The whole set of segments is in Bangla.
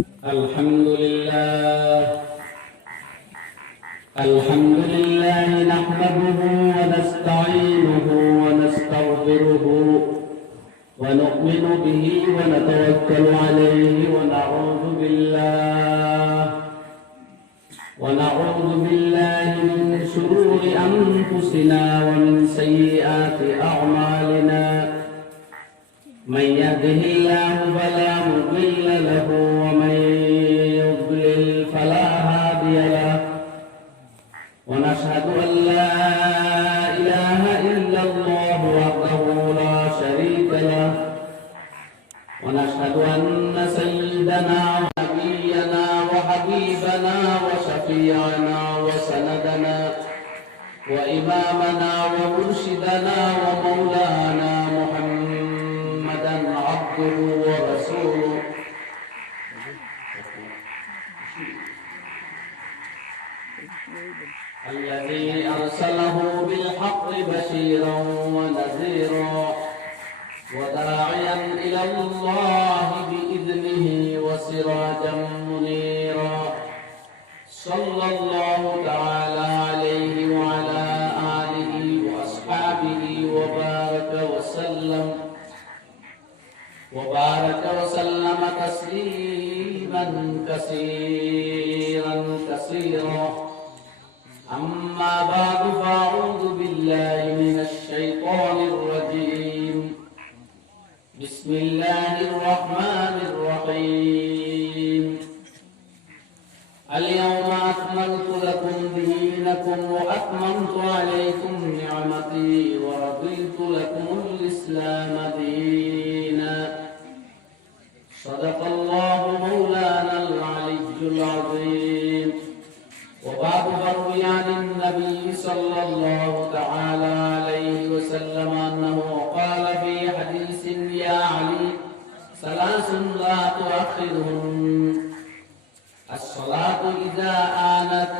الحمد لله نحمده ونستعينه ونستغفره ونؤمن به ونتوكل عليه ونعوذ بالله من شرور أنفسنا ومن سيئات أعمالنا من يهده الله فلا مضل له ومن يضلل فلا هادي له ونشهد أن لا إله إلا الله وحده لا شريك له ونشهد أن سيدنا ونبينا وحبيبنا وشفيعنا وسندنا وإمامنا ومرشدنا ومولانا محمدا عبده ورسوله الذي أرسله بالحق بشيرا ونذيرا وداعيا إلى الله بإذنه وسراجا منيرا صلى الله تعالى عليه وعلى آله وأصحابه وبارك وسلم تسليما كثيرا كثيرا أما بعد فأعوذ بالله من الشيطان الرجيم بسم الله الرحمن الرحيم اليوم أكملت لكم دينكم وأتممت عليكم نعمتي ورضيت لكم الإسلام دينا صدق الله مولانا العلي العظيم وبعد فروي عن النبي صلى الله تعالى عليه وسلم أنه قال في حديث يا علي ثلاث لا تؤخرهن الصلاة إذا آنت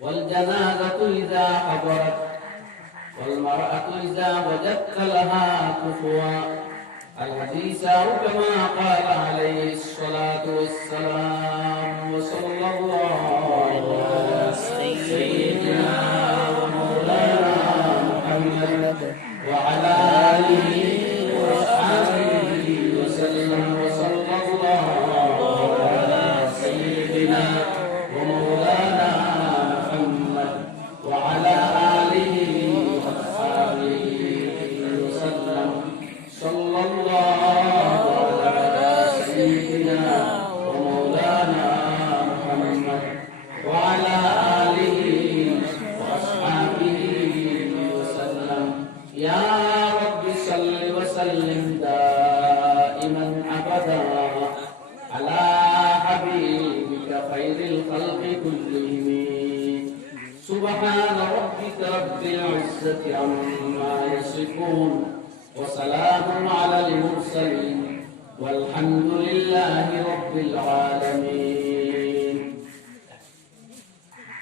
والجنازة إذا حضرت والمرأة إذا وجدت لها كفوا الحديث أو كما قال عليه الصلاة والسلام وصلى الله على سيدنا ومولانا محمد وعلى آله وصحبه وسلم وصلى الله على سيدنا ومولانا محمد وعلى آله وصحبه وسلم صلى الله على سيدنا ومولانا محمد وعلى آله وأصحابه وسلم يا رب صل وسلم دائما أبدا على حبيبك خير الخلق كلهم سبحان ربك رب العزة عما يصفون وسلام على المرسلين والحمد لله رب العالمين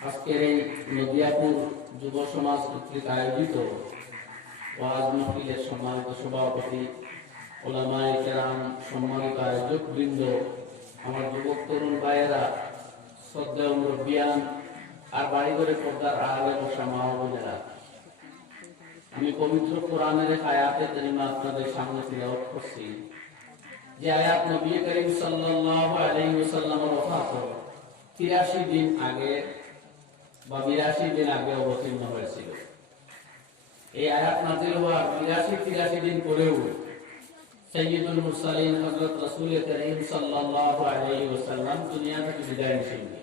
আজকের এই নদিয়াপুর যুব সমাজ কর্তৃক আয়োজিত ওয়াজ মাহফিলের সম্মানিত সভাপতি ওলামায়ে কেরাম সম্মানিত আয়োজক বৃন্দ আমার যুবক তরুণ ভাইয়েরা শ্রদ্ধেয় মুরব্বিয়ান আর বাড়ি ঘরে পর্দার আড়ালে বসা মা ও বোনেরা আমি পবিত্র কোরআনের এক আয়াতে কারিমা আপনাদের সামনে তিলাওয়াত করছি যে আয়াত নবী করিম সাল্লাল্লাহু আলাইহি ওয়াসাল্লামের ওফাত 83 দিন আগে বা 82 দিন আগে অবতীর্ণ হয়েছিল। এই আয়াত নাযিল হওয়ার 83 দিন পরেও সাইয়্যিদুল মুরসালিন হযরত রাসূল করিম সাল্লাল্লাহু আলাইহি ওয়াসাল্লাম দুনিয়া থেকে বিদায় নিয়েছিলেন।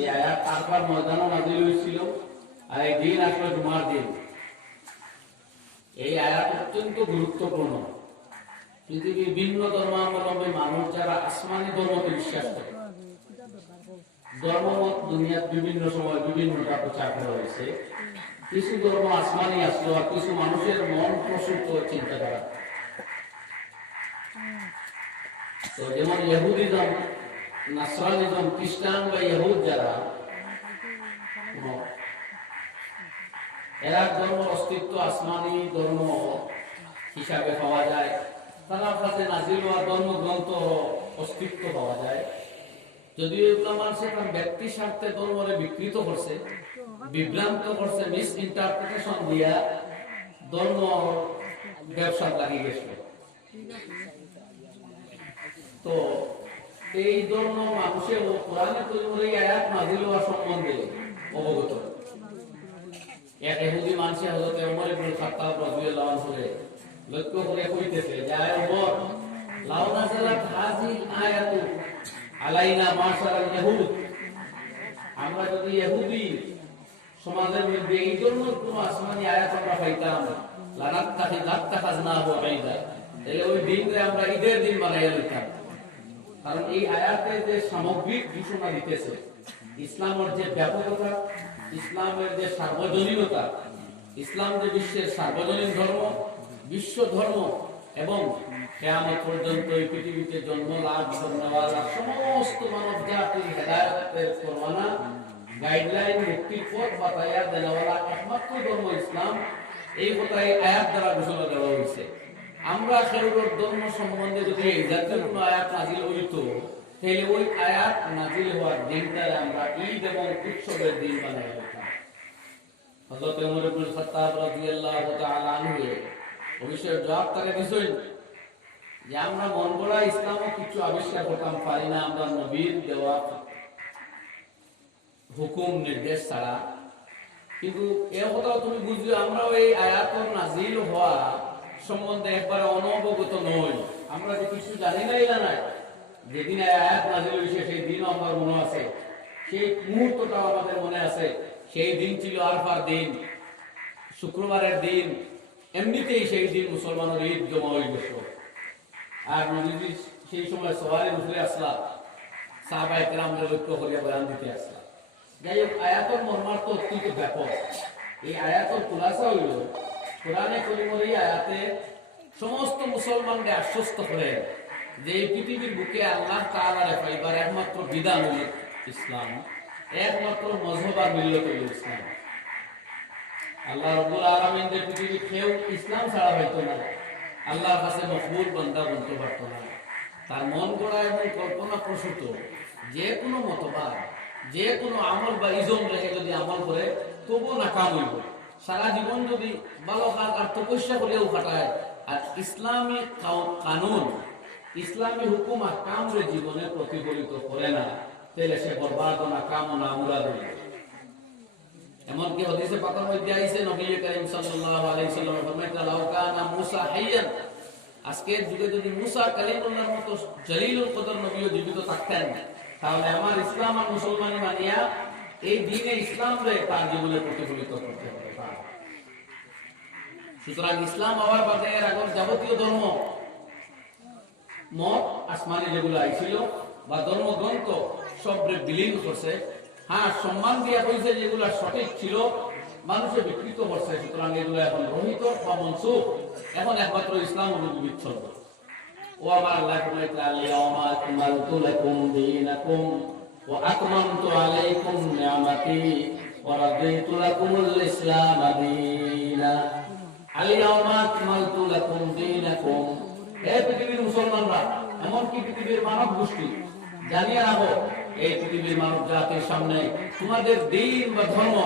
এই আয়াত আরফার ময়দানে নাযিল হয়েছিল আর এই দিন আসলে জুমার দিন। এই আয়াত অত্যন্ত গুরুত্বপূর্ণ। পৃথিবীর ভিন্ন ধর্মাবলম্বী মানুষ যারা আসমানি ধর্মকে বিশ্বাস করে, ধর্মমত দুনিয়ার বিভিন্ন সময় বিভিন্নটা প্রচার করা হয়েছে। কিছু ধর্ম আসমানি আসলো আর কিছু মানুষের মন প্রসূত চিন্তাধারা। তো যেমন ইহুদিজম, নাসরানিজম, খ্রিস্টান বা ইহুদ যারা এরা ধর্ম অস্তিত্ব আসমানি ধর্ম হিসাবে পাওয়া যায়। তার কাছে নাজিল হওয়া ধর্মগ্রন্থ অস্তিত্ব পাওয়া যায়। যদিও এগুলো মানুষের ব্যক্তি স্বার্থে ধর্মরে বিকৃত করছে, বিভ্রান্ত করছে, মিস ইন্টারপ্রিটেশন দিয়া ধর্ম ব্যবসা লাগিয়ে গেছিল। তো এই ধর্ম মানুষের কোরআনে তৈরি আয়াত নাজিল হওয়া সম্বন্ধে অবগত। এক ইহুদি মানুষে হযরত ওমর ইবনে খাত্তাব রাদিয়াল্লাহু আনহু লক্ষ্য করে কইতেছে যে আয় ওমর, লাউ নাযালাত হাযিল আয়াতু আলাইনা মাশারাল ইয়াহুদ, আমরা যদি ইহুদি সমাজের মধ্যে এই ধরনের কোন আসমানি আয়াত আমরা পাইতাম, লানাত্তাখাযনাহু ঈদা, তাহলে ওই দিনকে আমরা ঈদের দিন বানাইয়া নিতাম। কারণ এই আয়াতে যে সামগ্রিক ঘোষণা দিতেছে ইসলামের যে ব্যাপকতা, ইসলামের যে সার্বজনীনতা, ইসলাম যে বিশ্বের সার্বজনীন ধর্ম, বিশ্ব ধর্ম এবং কিয়ামত পর্যন্ত এই পৃথিবীতে জন্ম লাভ করনেওয়ালা সমস্ত মানব জাতির হেদায়েতের পরওয়ানা, গাইডলাইন, মুক্তির পথ বাতায়া দেওয়ালা একমাত্র ধর্ম ইসলাম, এই কথাই আয়াত দ্বারা ঘোষণা দেওয়া হয়েছে। আমরা সেগুলোর ধর্ম সম্বন্ধে যদি এই জাতীয় কোনো আয়াত নাজিল হইত, তাহলে ওই আয়াত নাজিল হওয়ার দিনটায় আমরা ঈদ এবং উৎসবের দিন বানাই দিতাম। হযরত ওমর ইবনে খাত্তাব রাদিয়াল্লাহু তাআলা আনহু অবশ্যই জবাব তাকে দিছেন যে আমরা মন গড়া ইসলামও কিছু আবিষ্কার করতাম পারি না আমরা নবীর দেওয়া হুকুম নির্দেশ ছাড়া। কিন্তু এ কথাও তুমি বুঝবে আমরাও এই আয়াতের নাজিল হওয়া সম্বন্ধে একবারে অনবগত নই। আমরা যে কিছু জানি না, যেদিন আয়াত নাজিল হয়েছে সেই দিনও আমার মনে আছে, সেই মুহূর্তটাও আমাদের মনে আছে। সেই দিন ছিল আরফার দিন, শুক্রবারের দিন। এমনিতেই সেই দিন মুসলমানের ঈদ জমা হয়ে গেছিল। আর নবীজি সেই সময় সওয়ারের উপরে আসলা, সাহাবায়ে কেরামদের লক্ষ্য করিয়া বয়ান দিতে আসলা। যাই হোক, আয়াতের মর্মার্থ অত্যন্ত ব্যাপক। এই আয়াতের খুলাসা হইল কোরআনে কারীমের এই আয়াতে সমস্ত মুসলমানকে আশ্বস্ত করে যে এই পৃথিবীর বুকে আল্লাহ তাআলার পাইবার একমাত্র বিধান হল ইসলাম, একমাত্র মযহব আর মিল্লত হল ইসলাম। আল্লাহ রাব্বুল আলামিন যে পৃথিবীর কেউ ইসলাম ছাড়া হইতো না, আল্লাহর কাছে মকবুল বান্দা বলতে পারত না। তার মন গড়া এবং কল্পনা প্রসূত যে কোনো মতবাদ, যে কোনো আমল বা ইজম রেখে যদি আমল করে তবুও নাকাম হইব। সারা জীবন যদি ভালো কাজ আর তপস্যা করেও কাটায়, আর ইসলামী কানুন, ইসলামী হুকুম আর কামরে জীবনে প্রতিফলিত করে না, তাহলে সে বরবাদ না কাম না মুরাদ হইল। এমনকি হাদিসে পাকের মধ্যে আইছে নবী করিম সাল্লাল্লাহু আলাইহি ওয়াসাল্লাম ফরমাইলেন, লাউ কানা মূসা হাইয়ান, আজকের যুগে যদি মূসা কালিমুল্লাহর মতো জলিলুল কদর নবীও জীবিত থাকতেন, তাহলে আমার ইসলাম আর মুসলমানি মানিয়া এই দ্বীনে ইসলাম রে তার জীবনে প্রতিফলিত করতে হবে। সুতরাং ইসলাম হওয়ার বাদে এর আগের যাবতীয় ধর্ম মত আসমানি যেগুলো আইছিল বা ধর্মগ্রন্থ সবরে বিলীন করছে। হ্যাঁ, সম্মান দিয়া কইছে যেগুলো সঠিক ছিল, মানুষে বিকৃত করছে। সুতরাং এগুলো এখন রহিত বা মনসুখ, এখন একমাত্র ইসলাম অনুজীবিত চলবে। ও আমার আল্লাহ আল-ইয়াওমা আকমালতু লাকুম দীনাকুম ওয়া আকমামতু আলাইকুম নি'মাতি ওয়া রাদিতু লাকুমুল ইসলাম দীনা। আল-ইয়াওমা আকমালতু লাকুম দীনাকুম, হে পৃথিবীর মুসলমানরা, এমনকি পৃথিবীর মানব গোষ্ঠী, জানিয়ে রাখো এই পৃথিবীর মানব জাতির সামনে তোমাদের দ্বীন বা ধর্ম,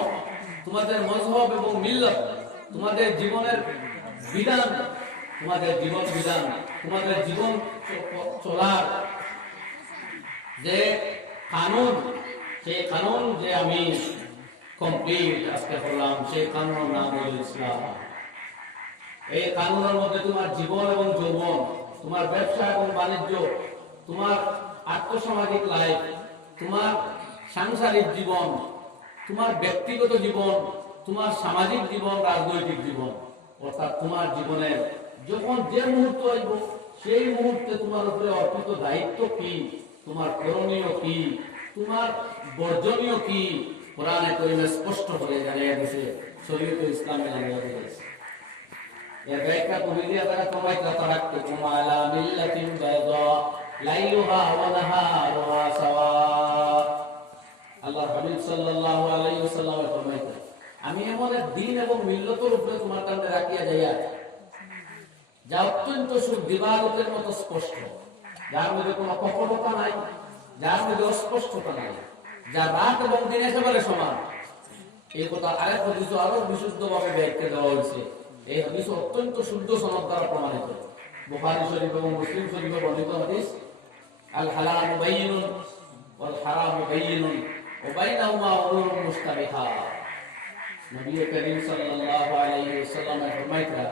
তোমাদের মযহব এবং মিল্লত, তোমাদের জীবনের বিধান, তোমাদের জীবন বিধান, তোমাদের জীবন চলার যে কানুন, সেই কানুন যে আমি কমপ্লিট আজকে করলাম, সেই কানুনের নাম হল ইসলাম। এই কানুনের মধ্যে তোমার জীবন এবং যৌবন, তোমার ব্যবসা এবং বাণিজ্য, তোমার আর্থসামাজিক লাইফ, তোমার সাংসারিক জীবন, তোমার ব্যক্তিগত জীবন, তোমার সামাজিক জীবন, রাজনৈতিক জীবন, অর্থাৎ তোমার জীবনের যখন যে মুহূর্ত আইব সেই মুহূর্তে তোমার উপরে অর্পিত দায়িত্ব কি, তোমার করণীয় কি, তোমার বর্জনীয় কি, কোরআনে কারীমে স্পষ্ট করে জানিয়ে দিয়েছে, শরীয়তে ইসলামে জানিয়ে দিয়েছে। এর ব্যাখ্যা কবিরা দ্বারা তোমায় তারাক্তুকুম আলা মিল্লাতিন বাইদা লাইলুহা ওয়া নাহারুহা সাওয়া। আল্লাহর হাবিব সাল্লাল্লাহু আলাইহি ওয়াসাল্লাম ফরমাইতেন, আমি এমন এক দ্বীন এবং মিল্লতের উপরে তোমার কাছে রাখিয়া যাইয়া, যা অত্যন্ত দিবালোকের মতো স্পষ্ট, যার মধ্যে কোনো কপটতা নাই, যার মধ্যে অস্পষ্টতা নাই, যা রাত এবং দিন একেবারে সমান। এই কথা আরেক হাদিস আরো বিশুদ্ধভাবে ব্যাখ্যা দেওয়া হয়েছে। এই হাদিস অত্যন্ত শুদ্ধ সনদ দ্বারা প্রমাণিত। বুখারী শরীফ এবং মুসলিম শরীফে বর্ণিত হাদিস, আল হালাল বাইয়িনুন ওয়াল হারাম বাইয়িনুন ওয়া বাইনাহুমা উমুরুন মুশতাবিহাত। নবী করিম সাল্লাল্লাহু আলাইহি ওয়াসাল্লাম ফরমাইতা,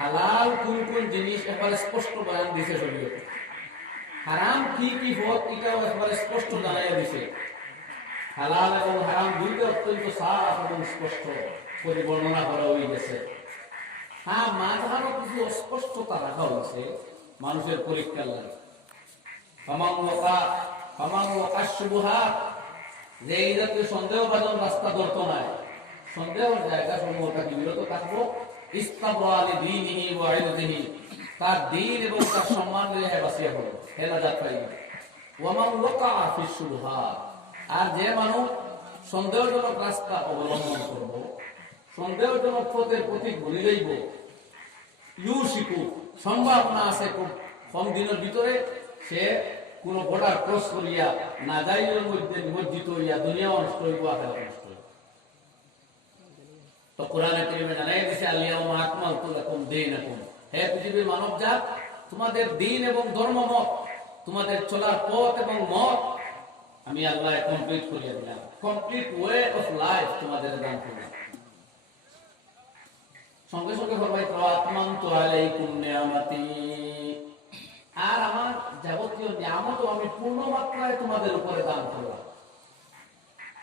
হালাল কোন কোন জিনিস একেবারে স্পষ্ট বয়ান দিয়েছে শরীয়ত, হারাম কি কি পথ এটাও একেবারে স্পষ্ট জানাইয়া দিয়েছে। হালাল এবং হারাম দুইটা অত্যন্ত সাফ এবং স্পষ্ট করে বর্ণনা করা হয়ে গেছে। হ্যাঁ, মাঝখানেও কিছু অস্পষ্টতা রাখা হয়েছে মানুষের পরীক্ষার লাগে। যে এই জাতীয় সন্দেহভাজন রাস্তা ধরত নাই, সন্দেহের জায়গা সমূহ তাকে বিরত থাকবো। তার দিন এবং তার সম্মান রেহাই বাঁচিয়া পড়ে, হেলাজাত পাইবে। আর যে মানুষ সন্দেহজনক রাস্তা অবলম্বন করব, সন্দেহজনক পথের পথিক বলি লইব, সম্ভাবনা আছে খুব কম দিনের ভিতরে সে কোন বর্ডার ক্রস করিয়া না যাইয়ের মধ্যে নিমজ্জিত হইয়া দুনিয়া নষ্ট হইব, আখিরাত নষ্ট হইব। তো কোরআনে কারীমে জানাই দিয়েছে, আল-ইয়াউমা আকমালতু লাকুম দীনাকুম, হে পৃথিবীর মানবজাত, তোমাদের দিন এবং ধর্মমত, তোমাদের চলার পথ এবং মত আমি আল্লাহ কমপ্লিট করিয়া দিলাম। কমপ্লিট ওয়ে অফ লাইফ তোমাদের দান করলাম। সঙ্গে সঙ্গে ফরমাইতো, আতমামতু আলাইকুম নিয়ামাতি, আর আমার যাবতীয় নিয়ামত আমি পূর্ণ মাত্রায় তোমাদের উপরে দান করলাম।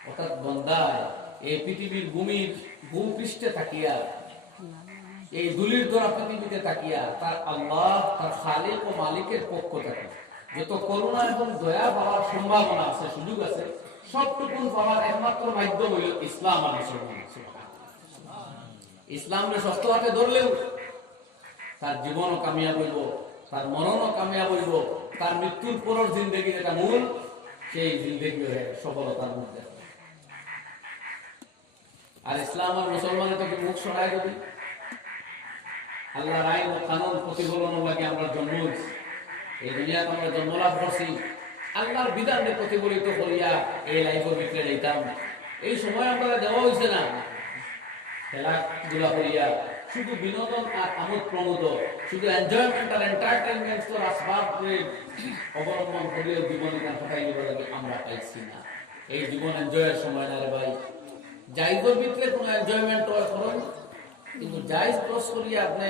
অর্থাৎ বান্দায় এই পৃথিবীর ভূপৃষ্ঠে থাকিয়া, এই দুলির ধরা পৃথিবীতে থাকিয়া তার আল্লাহ, তার খালিক ও মালিকের পক্ষ থেকে যত করুণা এবং দয়া পাওয়ার সম্ভাবনা আছে, সুযোগ আছে, সবটুকুন পাওয়ার একমাত্র মাধ্যম হইল ইসলাম আর মুসলমান। ইসলামকে শক্ত হাতে ধরলেও তার জীবনও কামিয়াব হইব, তার মরণও কামিয়াব হইব, তার মৃত্যুর পরের জিন্দেগি যেটা মূল, সেই জিন্দেগি সফলতার মধ্যে। আর ইসলাম আর মুসলমানের থেকে মুখ সরাই যদি আল্লাহর আইন ও কানুন প্রতিফলন লাগে আমরা জন্ম হয়েছি, এই দুনিয়াতে আমরা জন্মলাভ করছি, আল্লাহর বিধানকে প্রতিফলিত করিয়া এই লাইফের ভিতরে যাইতাম। এই সময় আমরা দেওয়া হয়েছে না খেলাধুলা করিয়া, শুধু বিনোদন আর আমোদ প্রমোদ, শুধু এনজয়মেন্ট আর এন্টারটেইনমেন্ট আসবাব অবলম্বন করিয়া জীবনে কাটাই নিবার লাগে আমরা পাইছি না। এই জীবন এনজয়ের সময় না রে ভাই। জায়গের ভিতরে কোনো এনজয়মেন্ট করুন, কিন্তু জায়জ ক্রস করিয়া আপনি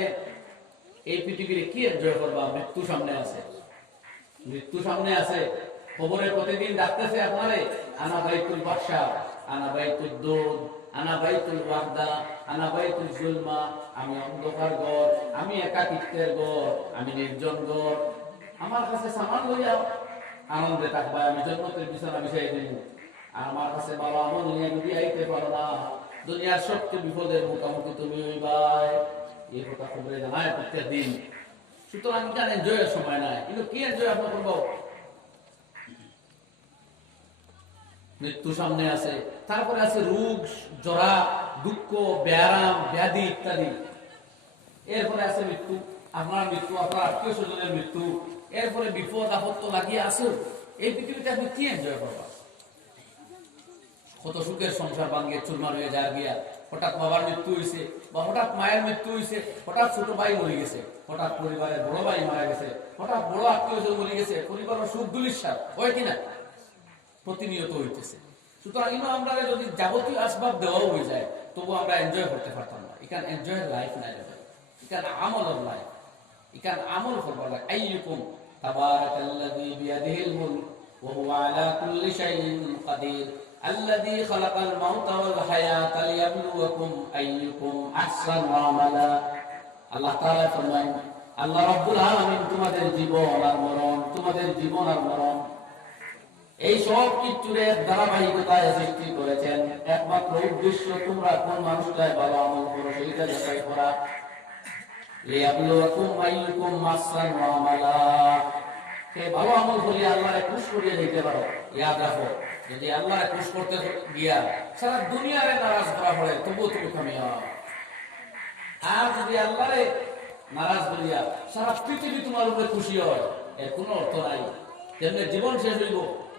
এই পৃথিবীর কি এনজয় করবা? মৃত্যু সামনে আছে, মৃত্যু সামনে আছে। খবরে প্রতিদিন ডাকতেছে আপনারে, আনা বাইতুল বাদশা, আনা বাইতুল দুধ, আনা বাইতুল ওয়াহদা, আনা বাইতুল জুলমা, আমি অন্ধকার ঘর, আমি একাকিত্বের ঘর, আমি নির্জন ঘর, আমার কাছে সামান লইয়া আনন্দে থাকবা, আমি জন্নতের বিছানা বিছাই দেব। আর আমার কাছে বাবা আমল নিয়ে যদি আইতে পারো না, দুনিয়ার সবচেয়ে বিপদের মুখোমুখি তুমি হইবাই। এই কথা খবরে জানায় প্রত্যেক দিন। সুতরাং এখানে এনজয়ের সময় নাই, কিন্তু কি এনজয় আপনি করবো? মৃত্যু সামনে আছে, তারপরে আছে রোগ, জরা, দুঃখ, ব্যারাম, ব্যাধি ইত্যাদি। এরপরে আছে মৃত্যু, আপনার মৃত্যু, আপনার আত্মীয় স্বজনের মৃত্যু, এরপরে বিপদ আপত্তি লাগিয়ে আছে। এই পৃথিবীতে আপনি কি এনজয় করবা? কত সুখের সংসার ভাঙ্গে চুরমার হয়ে যায় গিয়া, হঠাৎ বাবার মৃত্যু হয়েছে, বা হঠাৎ মায়ের মৃত্যু হয়েছে, হঠাৎ ছোট ভাই মরে গেছে, হঠাৎ পরিবারের বড় ভাই মারা গেছে, হঠাৎ বড় আত্মীয় স্বজন মরে গেছে, পরিবারের সুখ দুলিশার হয় কিনা প্রতিনিয়ত হইতেছে। সুতরাং আমরা যদি যাবতীয় আসবাব দেওয়া হয়ে যায়, তবু আমরা এনজয় করতে পারতাম না। এখানে এনজয়ের লাইফ নাই, এখানে আমলের লাইফ, এখানে আমল করবার লাইফ। আইয়ুকুম তাবারাকাল্লাযী বিয়াদিহিল মুলক ওয়া হুয়া আলা কুল্লি শাইইন কাদির আল্লাযী খালাকাল মাউতা ওয়াল হায়াতা লিয়াবলুয়াকুম আইয়ুকুম আহসানু আমালা। আল্লাহ তাআলা ফরমায়, আল্লাহ রাব্বুল আলামিন তোমাদের জীবন আর মরণ, তোমাদের জীবন আর মরণ এই সব কিছুর ধারাবাহিকতায় সৃষ্টি করেছেন। একমাত্র উদ্দেশ্য তোমরা কোন মানুষটায় ভালো আমল করো সেইটা যাচাই করা। লিয়াবলুয়াকুম আইয়ুকুম আহসানু আমালা। কে ভালো আমল করিয়ে আল্লাহরে খুশি করিয়ে দিতে পারো। ইয়াদ রাখো, যদি আল্লাহরে খুশি করতে গিয়া সারা দুনিয়ারে নারাজ করা পড়ে, তবুও তুমি কামিয়াব। আর যদি আল্লাহরে নারাজ করিয়া সারা পৃথিবী তোমার উপরে খুশি হয়, এর কোনো অর্থ নাই। যেমনি জীবন শেষ হইব,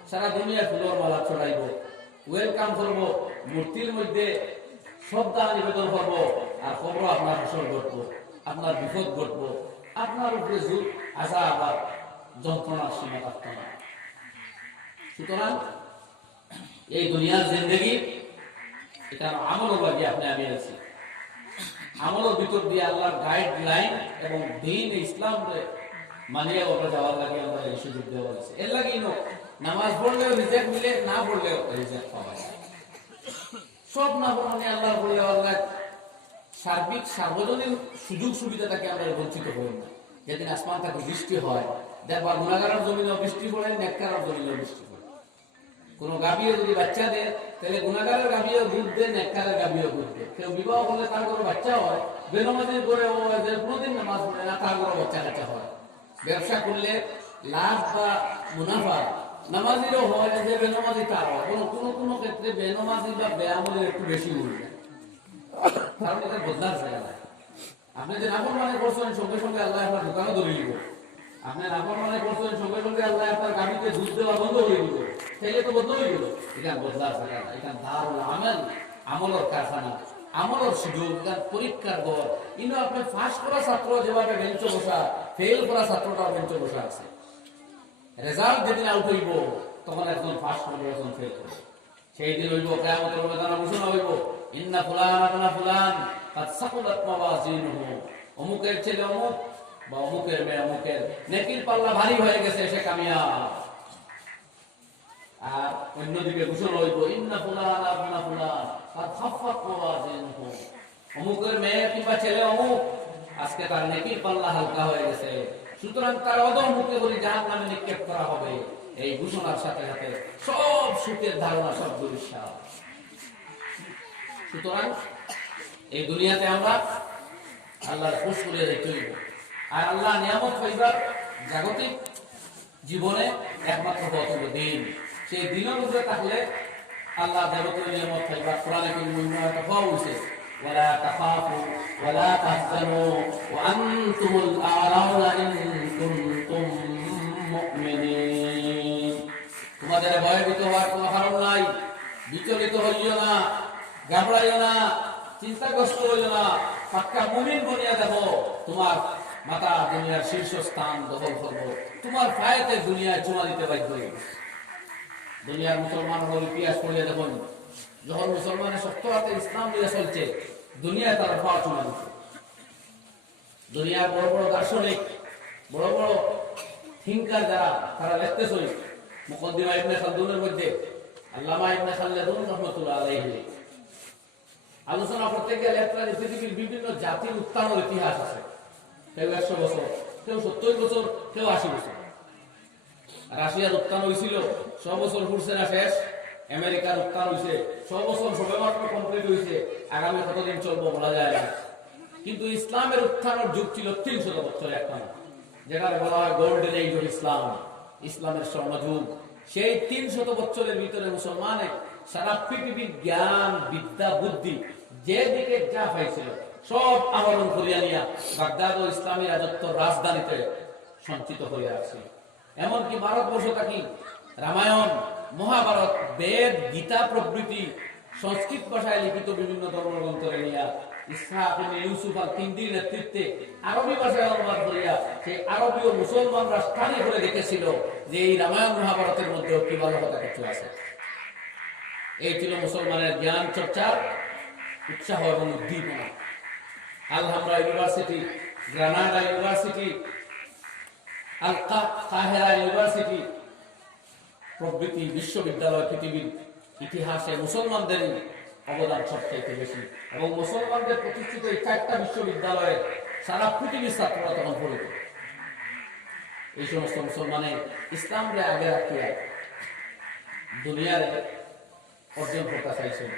সারা দুনিয়া ফুলের মালা ছড়াইব, ওয়েলকাম করবো, মূর্তির মধ্যে শ্রদ্ধা নিবেদন করবো, আর খবর আপনার ফসল ঘটবো, আপনার বিপদ ঘটবো, আপনার উপরে যুগ আসা আবার যন্ত্রণার সীমা থাকত না। সুতরাং এই দুনিয়ার জিন্দগি এটা আমলের বাকি আপনি আমি আছি, আমলের ভিতর দিয়ে আল্লাহর গাইডলাইন এবং দিন ইসলাম মানিয়ে ওরা যাওয়ার লাগে আমরা এই সুযোগ দেওয়া হয়েছে। এর লাগে নামাজ পড়লেও রিজেক্ট মিলে, না পড়লেও রিজেক্ট পাওয়া যায়। সব না পড়লে আল্লাহর বললে আল্লাহ সার্বিক সার্বজনীন সুযোগ সুবিধাটাকে আমরা বঞ্চিত করি না। যেদিন আসমান থেকে বৃষ্টি হয়, দেখবার গুণাগারের জমিনেও বৃষ্টি পড়ে, নেককারের জমিনেও বৃষ্টি পড়ে। কোনো গাভীও যদি বাচ্চা দেয়, তাহলে গুণাগারের গাভীও দুধ দেয়, নেককারের গাভীও দুধ দেয়। কেউ বিবাহ করলে তার কোনো বাচ্চা হয়, বেনমাজির করে কোনোদিন নামাজ পড়ে না, তার কোনো বাচ্চা কাচ্চা হয়। ব্যবসা করলে লাভ বা মুনাফা নামাজিরও হয়, যে বেনমাজি তার হয়। কোনো কোনো ক্ষেত্রে বেনমাজি বা বেআমলের একটু বেশি উঠবে, কারণ এটা বদলার জায়গা নাই। আপনি যে নাফরমানি করছেন, সঙ্গে সঙ্গে আল্লাহ আপনার দোকানও ধরে নিব। আপনি নাফরমানি করছেন, সঙ্গে সঙ্গে আল্লাহ আপনার গাড়িতে দুধ দেওয়া বন্ধ হয়ে গেল, তাইলে তো বন্ধ হয়ে গেল। এটা বদলার জায়গা না, এটা দারুল আমাল, আমলের কারখানা, আমলের সুযোগ, এটা পরীক্ষার ঘর। কিন্তু আপনি পাস করা ছাত্র যেভাবে বেঞ্চে বসা, ফেল করা ছাত্রটাও বেঞ্চে বসা আছে। রেজাল্ট যেদিন আউট হইব, তখন একজন পাস করবে, একজন ফেল করবে। সেই দিন হইব কিয়ামতের ময়দানে ঘোষণা হইব, ইন্না ফুলান আবনা ফুলান কাদ সাকুলাত মাওয়াজিনুহু, অমুকের ছেলে অমুক বা অমুকের মেয়ে অমুকের নেকির পাল্লা ভারী হয়ে গেছে, সে কামিয়াব। আর অন্যদিকে ঘোষণা হইব, ইন্না ফুলান আবনা ফুলান কাদ খাফফাত মাওয়াজিনুহু, অমুকের মেয়ে কিংবা ছেলে অমুক, আজকে তার নেকির পাল্লা হালকা হয়ে গেছে, সুতরাং তার অধমুখে করে জাহান্নামে নিক্ষেপ করা হবে। এই ঘোষণার সাথে সাথে সব সুখের ধারণা সব দুরিশ্বাস। সুতরাং এই দুনিয়াতে আমরা আল্লাহর খুশ করে রেখে হইব। আর আল্লাহ নিয়ামত পাইবার জাগতিক জীবনে একমাত্র পথ হল দিন। সেই দিনের উপরে থাকলে আল্লাহ যাবতীয় নিয়ামত পাইবার কোরআনে কি একটা পাওয়া হয়েছে, ولا تخافوا ولا تحزنوا وأنتم الأعلون إن كنتم مؤمنين। তোমাদের ভয়ভীত হওয়ার কোনো কারণ নাই, বিচলিত হইও না, ঘাবড়াইও না, চিন্তাগ্রস্ত হইও না। পাক্কা মুমিন বনিয়া দেখো, তোমার মাতা দুনিয়ার শীর্ষস্থান দখল করবো, তোমার পায়েতে দুনিয়ায় চুমা দিতে বাধ্য হইবে। দুনিয়ার মুসলমান হল ইতিহাস পড়িয়ে দেখুন, যখন মুসলমানের শক্ত হাতে ইসলাম নিয়ে চলছে, দুনিয়ায় তারা পা চুমা দিচ্ছে। দুনিয়ার বড় বড় দার্শনিক, বড় বড় থিঙ্কার যারা, তারা লিখতেছে মুকদ্দিমা ইবনে খালদুনের মধ্যে আল্লামা ইবনে খালদুন রাহমাতুল্লাহ আলাইহি আলোচনা করতে গেলে পৃথিবীর বিভিন্ন জাতির উত্থানের ইতিহাস আছে। কেউ 100 বছর, কেউ 70 বছর, কেউ 80 বছর। রাশিয়ার উত্থান হয়েছিল 100 বছর ঘুরছে না শেষ। আমেরিকার উত্থান হয়েছে 100 বছর সবেমাত্র কমপ্লিট হয়েছে, আগামী কতদিন চলবো বলা যায় না। কিন্তু ইসলামের উত্থানের যুগ ছিল 300 বছর একটানা, যেটা বলা হয় গোল্ডেন এজ অফ ইসলাম, ইসলামের স্বর্ণযুগ। সেই 300 বছরের ভিতরে মুসলমানে সারা পৃথিবীর জ্ঞান, বিদ্যা, বুদ্ধি যেদিকে যা পাইছিল সব আহরণ করিয়া নিয়া বাগদাদ ও ইসলামী রাজত্ব রাজধানীতে সঞ্চিত হইয়া আছে। এমনকি ভারতবর্ষ থাকি রামায়ণ, মহাভারত, বেদ, গীতা প্রভৃতি সংস্কৃত ভাষায় লিখিত বিভিন্ন ধর্মগ্রন্থ নিয়া ইসহাক ইবনে ইউসুফ আল-কিন্দির নেতৃত্বে আরবি ভাষায় অনুবাদ করিয়া সেই আরবীয় মুসলমানরা স্থানীয় করে দেখেছিল যে এই রামায়ণ মহাভারতের মধ্যে কি ভালো কথা কিছু আছে। এই ছিল মুসলমানের জ্ঞান চর্চার উৎসাহ এবং উদ্দীপনা। আলহামরা ইউনিভার্সিটি, গ্রানাডা ইউনিভার্সিটি, আল কাহেরা ইউনিভার্সিটি প্রভৃতি বিশ্ববিদ্যালয় পৃথিবীর ইতিহাসে মুসলমানদের অবদান সবচাইতে বেশি, এবং মুসলমানদের প্রতিষ্ঠিত এই 4টা বিশ্ববিদ্যালয়ে সারা পৃথিবীর ছাত্ররা তখন পড়িত। এই সমস্ত মুসলমানের ইসলামকে আগে রাখিয়া দুনিয়ার অর্জন করতে চাইছেন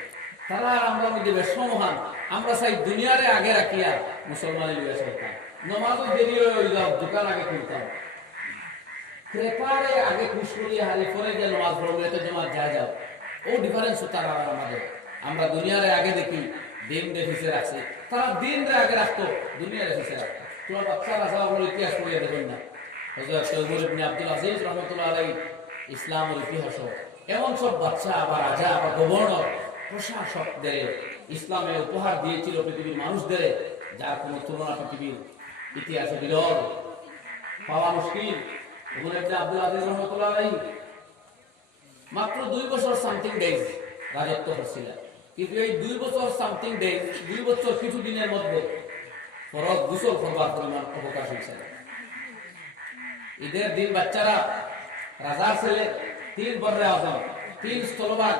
তারা। আমরা মধ্যে বেশ মহান, আমরা চাই দুনিয়ারে আগে রাখিয়া মুসলমানের লিয়ে চলতাম। নমাজও দেরি হয়ে যাও, দোকান আগে খুলতাম, ক্রেপারে আগে খুশ করিয়া হারি পরে যে নমাজ পড়বে তো জমা যা যাও। ও ডিফারেন্স তারা আমাদের। আমরা দুনিয়ারে আগে দেখি দিন রে ফিসে রাখছি, তারা দিন রে আগে রাখতো, দুনিয়ারে ফিসে রাখতো। তোরা বাচ্চা রাজা বলে ইতিহাস পড়িয়ে দেখবেন না হযরত ওমর ইবনে আব্দুল আজিজ রাহমাতুল্লাহ আলাইহি ইসলামের ইতিহাস এমন সব বাচ্চা বা রাজা বা গভর্নর প্রশাসকদের ইসলামে উপহার দিয়েছিল পৃথিবীর মানুষদের, যার কোনো তুলনা পৃথিবীর ইতিহাসে বিরল, পাওয়া মুশকিল। ওমর ইবনে আব্দুল আজিজ রাহমাতুল্লাহ আলাইহি মাত্র 2 বছর সামথিং ডেজ রাজত্ব করছিলেন, কিন্তু এই 2 বছর সামথিং ডেজ, 2 বছর কিছু দিনের মধ্যে ফরজ গোসল করবার পরিমাণ অবকাশ হয়েছে। ঈদের দিন বাচ্চারা রাজার ছেলে 3 বর্রে আজম, 3 স্থলভাগ,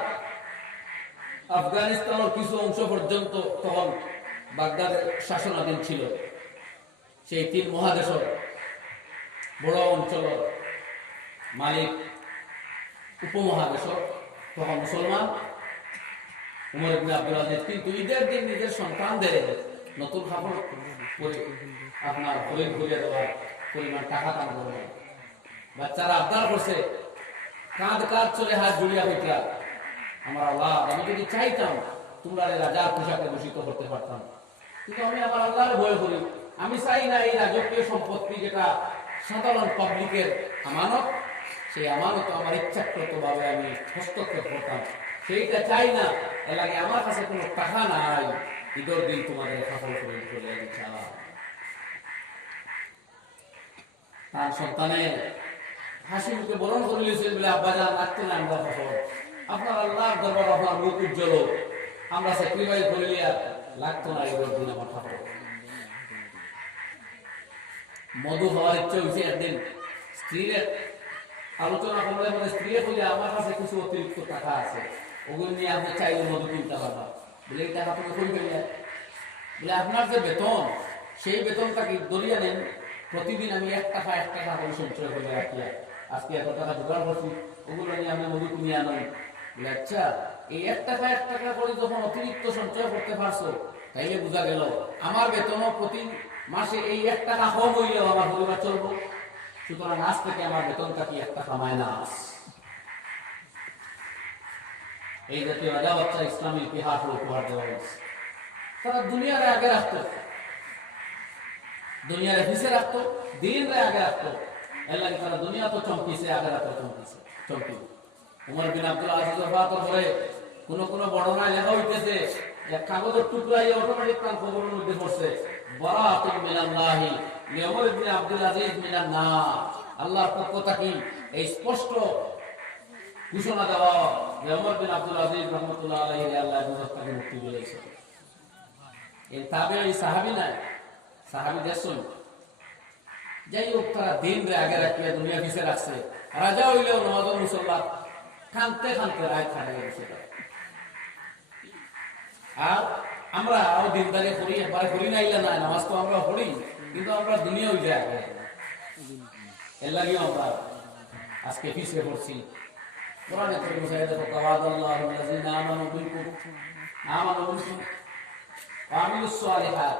আফগানিস্তানের কিছু অংশ পর্যন্ত তখন বাগদাদের শাসনাধীন ছিল। সেই 3 মহাদেশের বড় অঞ্চলের মালিক উপমহাদেশ তখন মুসলমান ওমর ইবনে আব্দুল আজিজ। কিন্তু ঈদের দিন নিজের সন্তানদের নতুন কাপড় পরে আপনার খরিদ ঘুরিয়ে দেওয়ার পরিমাণ টাকা দান করবে। বাচ্চারা আবদার করছে, কাঁধ কাঁধ চলে হাত জুড়িয়া হইতরা, আমার আল্লাহ আমি যদি চাইতাম তোমরা রাজার পোশাকে ভূষিত করতে পারতাম, কিন্তু আমি আমার আল্লাহর ভয় করি। আমি চাই না এই রাজকীয় সম্পত্তি যেটা সাধারণ পাবলিকের আমানত, সেই আমানত আমার ইচ্ছাকৃত ভাবে আমি হস্তক্ষেপ করতাম, সেইটা চাই না। এর লাগে আমার কাছে কোনো টাকা নাই, ঈদের দিন তোমাদের কাপড় খরিদ করে দিচ্ছা। তার সন্তানে হাসি মুখে বরণ করে নিয়েছেন বলে আব্বাজান লাগতে না আমরা ফসল আপনার আল্লাহ দরবার আপনার মুখ উজ্জ্বল, আমরা স্যাক্রিফাইস করিলে আর লাগতো না ঈদের দিন আমার ঠাকুর। মধু খাওয়ার ইচ্ছে হয়েছে একদিন, স্ত্রীর আলোচনা করলে মানে স্ত্রী বলে আমার কাছে কিছু অতিরিক্ত টাকা আছে, ওগুলো নিয়ে আপনি চাইলে মধু কিনতে পারবা। বলে এই টাকা তুমি কই পেলে? বলে আপনার যে বেতন, সেই বেতনটা কি দরিয়া নেন, প্রতিদিন আমি 1 টাকা 1 টাকা করে সঞ্চয় করে রাখি, আজকে এত টাকা জোগাড় করছি, ওগুলো নিয়ে আপনি মধু কিনে আনেন। বলে আচ্ছা, এই 1 টাকা 1 টাকা করে যখন অতিরিক্ত সঞ্চয় করতে পারছো, তাইলে বোঝা গেল আমার বেতনও প্রতি মাসে এই 1 টাকা কম হইলেও আমার পরিবার চলবো, সুতরাং আজ থেকে আমার বেতনটা কি 1 টাকা মাইনাস। এই জাতীয় রাজা বাচ্চা ইসলামী ইতিহাস উপহার দেওয়া হয়েছে। তারা দুনিয়ারে আগে রাখতো, দুনিয়ারে পিছে রাখতো, দিনরে আগে রাখতো। এর লাগে তারা দুনিয়া তো চমকিছে, আগে রাখতো চমকি। ওমর বিন আব্দুল আজিজের ওফাতের পরে কোন বর্ণনায় লেখা হইতেছে এক কাগজের টুকরা অটোমেটিক তার কবরের মধ্যে পড়ছে, বারাতুম মিনাল্লাহি লিওমর বিন আব্দুল আজিজ মিনান নার। আল্লাহর পক্ষ থেকে এই স্পষ্ট ঘোষণা দেওয়া যে ওমর বিন আব্দুল আজিজ রাহমাতুল্লাহ আলাইহি আল্লাহ দুনিয়াকে মুক্তি দিয়েছে। এই তাবেঈ সাহাবী নাই, সাহাবী দেখুন, যাই হোক তারা দিন রে আগে রাখিয়া দুনিয়া পিছে রাখছে। রাজা হইলেও নওয়াজ মুসল্লা কানতে কানতে রায় খাড়ে গেছে। আর আমরা দিনদারি করি, একবারে করি না ইলা না, নামাজ তো আমরা পড়ি, কিন্তু আমরা দুনিয়া হয়ে যায় আগে। এর লাগেও আমরা আজকে পিছিয়ে পড়ছি। কোরআনে তো বুঝাই দেখো, কাওয়াদাল্লাহু আল্লাযিনা আমানু বিকুম ওয়া আমিলুস সালিহাত।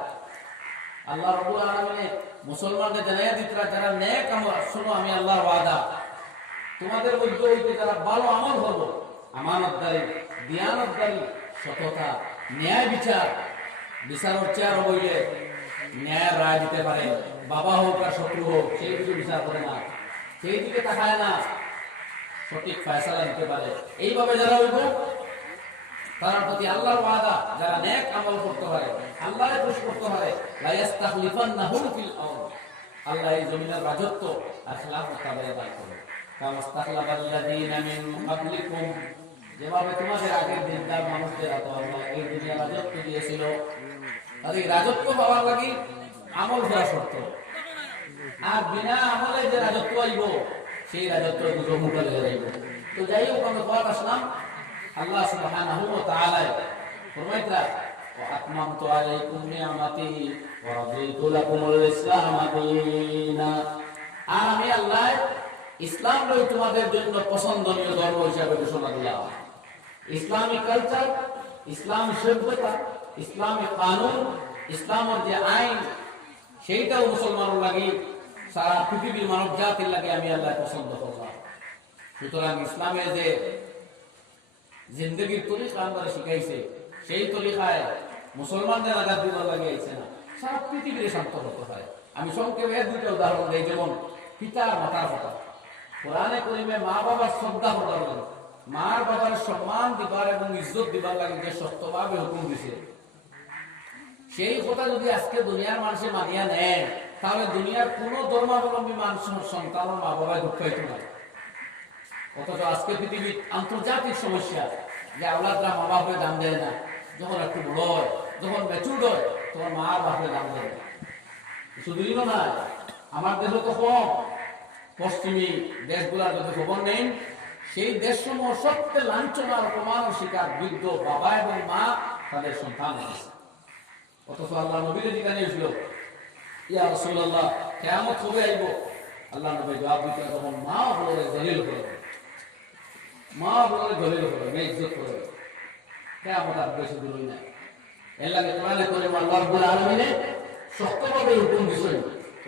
আল্লাহ রাব্বুল আলামিন মুসলমানদের জানাইয়া দিতরা, যারা নেক আমল, শোনো আমি আল্লাহর ওয়াদা, তোমাদের মধ্যে হইতে যারা ভালো আমল করবো, আমানতদারি, দিয়ানতদারি, সততা, ন্যায় বিচার, বিচারের চেয়ার হইলে ন্যায় রায় দিতে পারে, বাবা হোক আর শত্রু হোক সেই কিছু বিচার করে না, সেই দিকে তাকায় না, সঠিক ফয়সালা দিতে পারে। এইভাবে যারা হইব তার প্রতি আল্লাহর ওয়াদা, যারা নেক আমল করতে পারে, আল্লাহরে খুশি করতে পারে, লা ইস্তাখলিফান্নাহুম ফিল আরদ, আল্লাহ এই জমিনের রাজত্ব আর খেলাফত তাদের দান করবে। কামাস্তাখলাফাল্লাযীনা মিন ক্বাবলিকুম, যেভাবে তোমাদের আগের দিনকার মানুষদের আল্লাহ এই দুনিয়া রাজত্ব দিয়েছিল, আর এই রাজত্ব পাওয়ার লাগি আমল করা শর্ত। আর বিনা আমলে যে রাজত্ব আইব, সেই রাজত্ব দুটো মুখে লেগে যাইব। তো যাই হোক, আমরা কথা আসলাম, আল্লাহ সুবহানাহু ওয়া তাআলা ফরমাইতা, ওয়া আতমামতু আলাইকুম নি'মাতি ওয়া রাদিতু লাকুমুল ইসলাম দীনা। আর আমি আল্লাহ ইসলামকে তোমাদের জন্য পছন্দনীয় ধর্ম হিসাবে ঘোষণা দিলাম। ইসলামী কালচার, ইসলামী সভ্যতা, ইসলামী কানুন, ইসলামের যে আইন, সেইটাও মুসলমানের লাগি, সারা পৃথিবীর মানব জাতির লাগে আমি আল্লাহ পছন্দ করলাম। সুতরাং ইসলামের যে জিন্দগির তরিকা আমরা শিখাইছে, সেই তরিকায় মুসলমানদের আঘাত দিবার লাগিয়েছে না, সারা পৃথিবীর শান্ত হতে হয়। আমি সংক্ষেপে দুইটা উদাহরণ দিই, যেমন পিতার মাতার কথা। কোরআনে কারীমে মা বাবার শ্রদ্ধা করার লাগে, মার বাবার সম্মান দিবার এবং ইজ্জত দিবার লাগে যে সত্যভাবে হুকুম দিছে, সেই কথা যদি আজকে দুনিয়ার মানুষে মানিয়া নেয়, তাহলে দুনিয়ার কোন ধর্মাবলম্বী মানুষ সন্তান মা বাবায় দুঃখ হইতে পারে। অথচ আজকে পৃথিবীর আন্তর্জাতিক সমস্যা যে আওলাদরা মা বাপের দাম দেয় না, যখন একটু বড় হয়, যখন ম্যাচুর্ড হয়, তখন মা বাপের দাম দেয় না। শুধুই না, আমার দেশে তো কম, পশ্চিমী দেশগুলার যদি খবর নেই, সেই দেশসমূহ সত্যি লাঞ্ছনার অপমান শিকার বৃদ্ধ বাবা এবং মা তাদের সন্তান আছে। অথচ আল্লাহ নবীর যেখানে এসল, ইয়া রাসূলুল্লাহ কিয়ামত কবে আইব? আল্লাহ নবী জবাব দিতে, তখন মা বলে দলিল করে, মা বলে দলিল করে, ইজ্জত করে, কিয়ামত আর বেশি দূর না। এর লাগে কোরআনে কারীমে আল্লাহ রাব্বুল আলামিন সত্যভাবে হুকুম দিয়েছেন,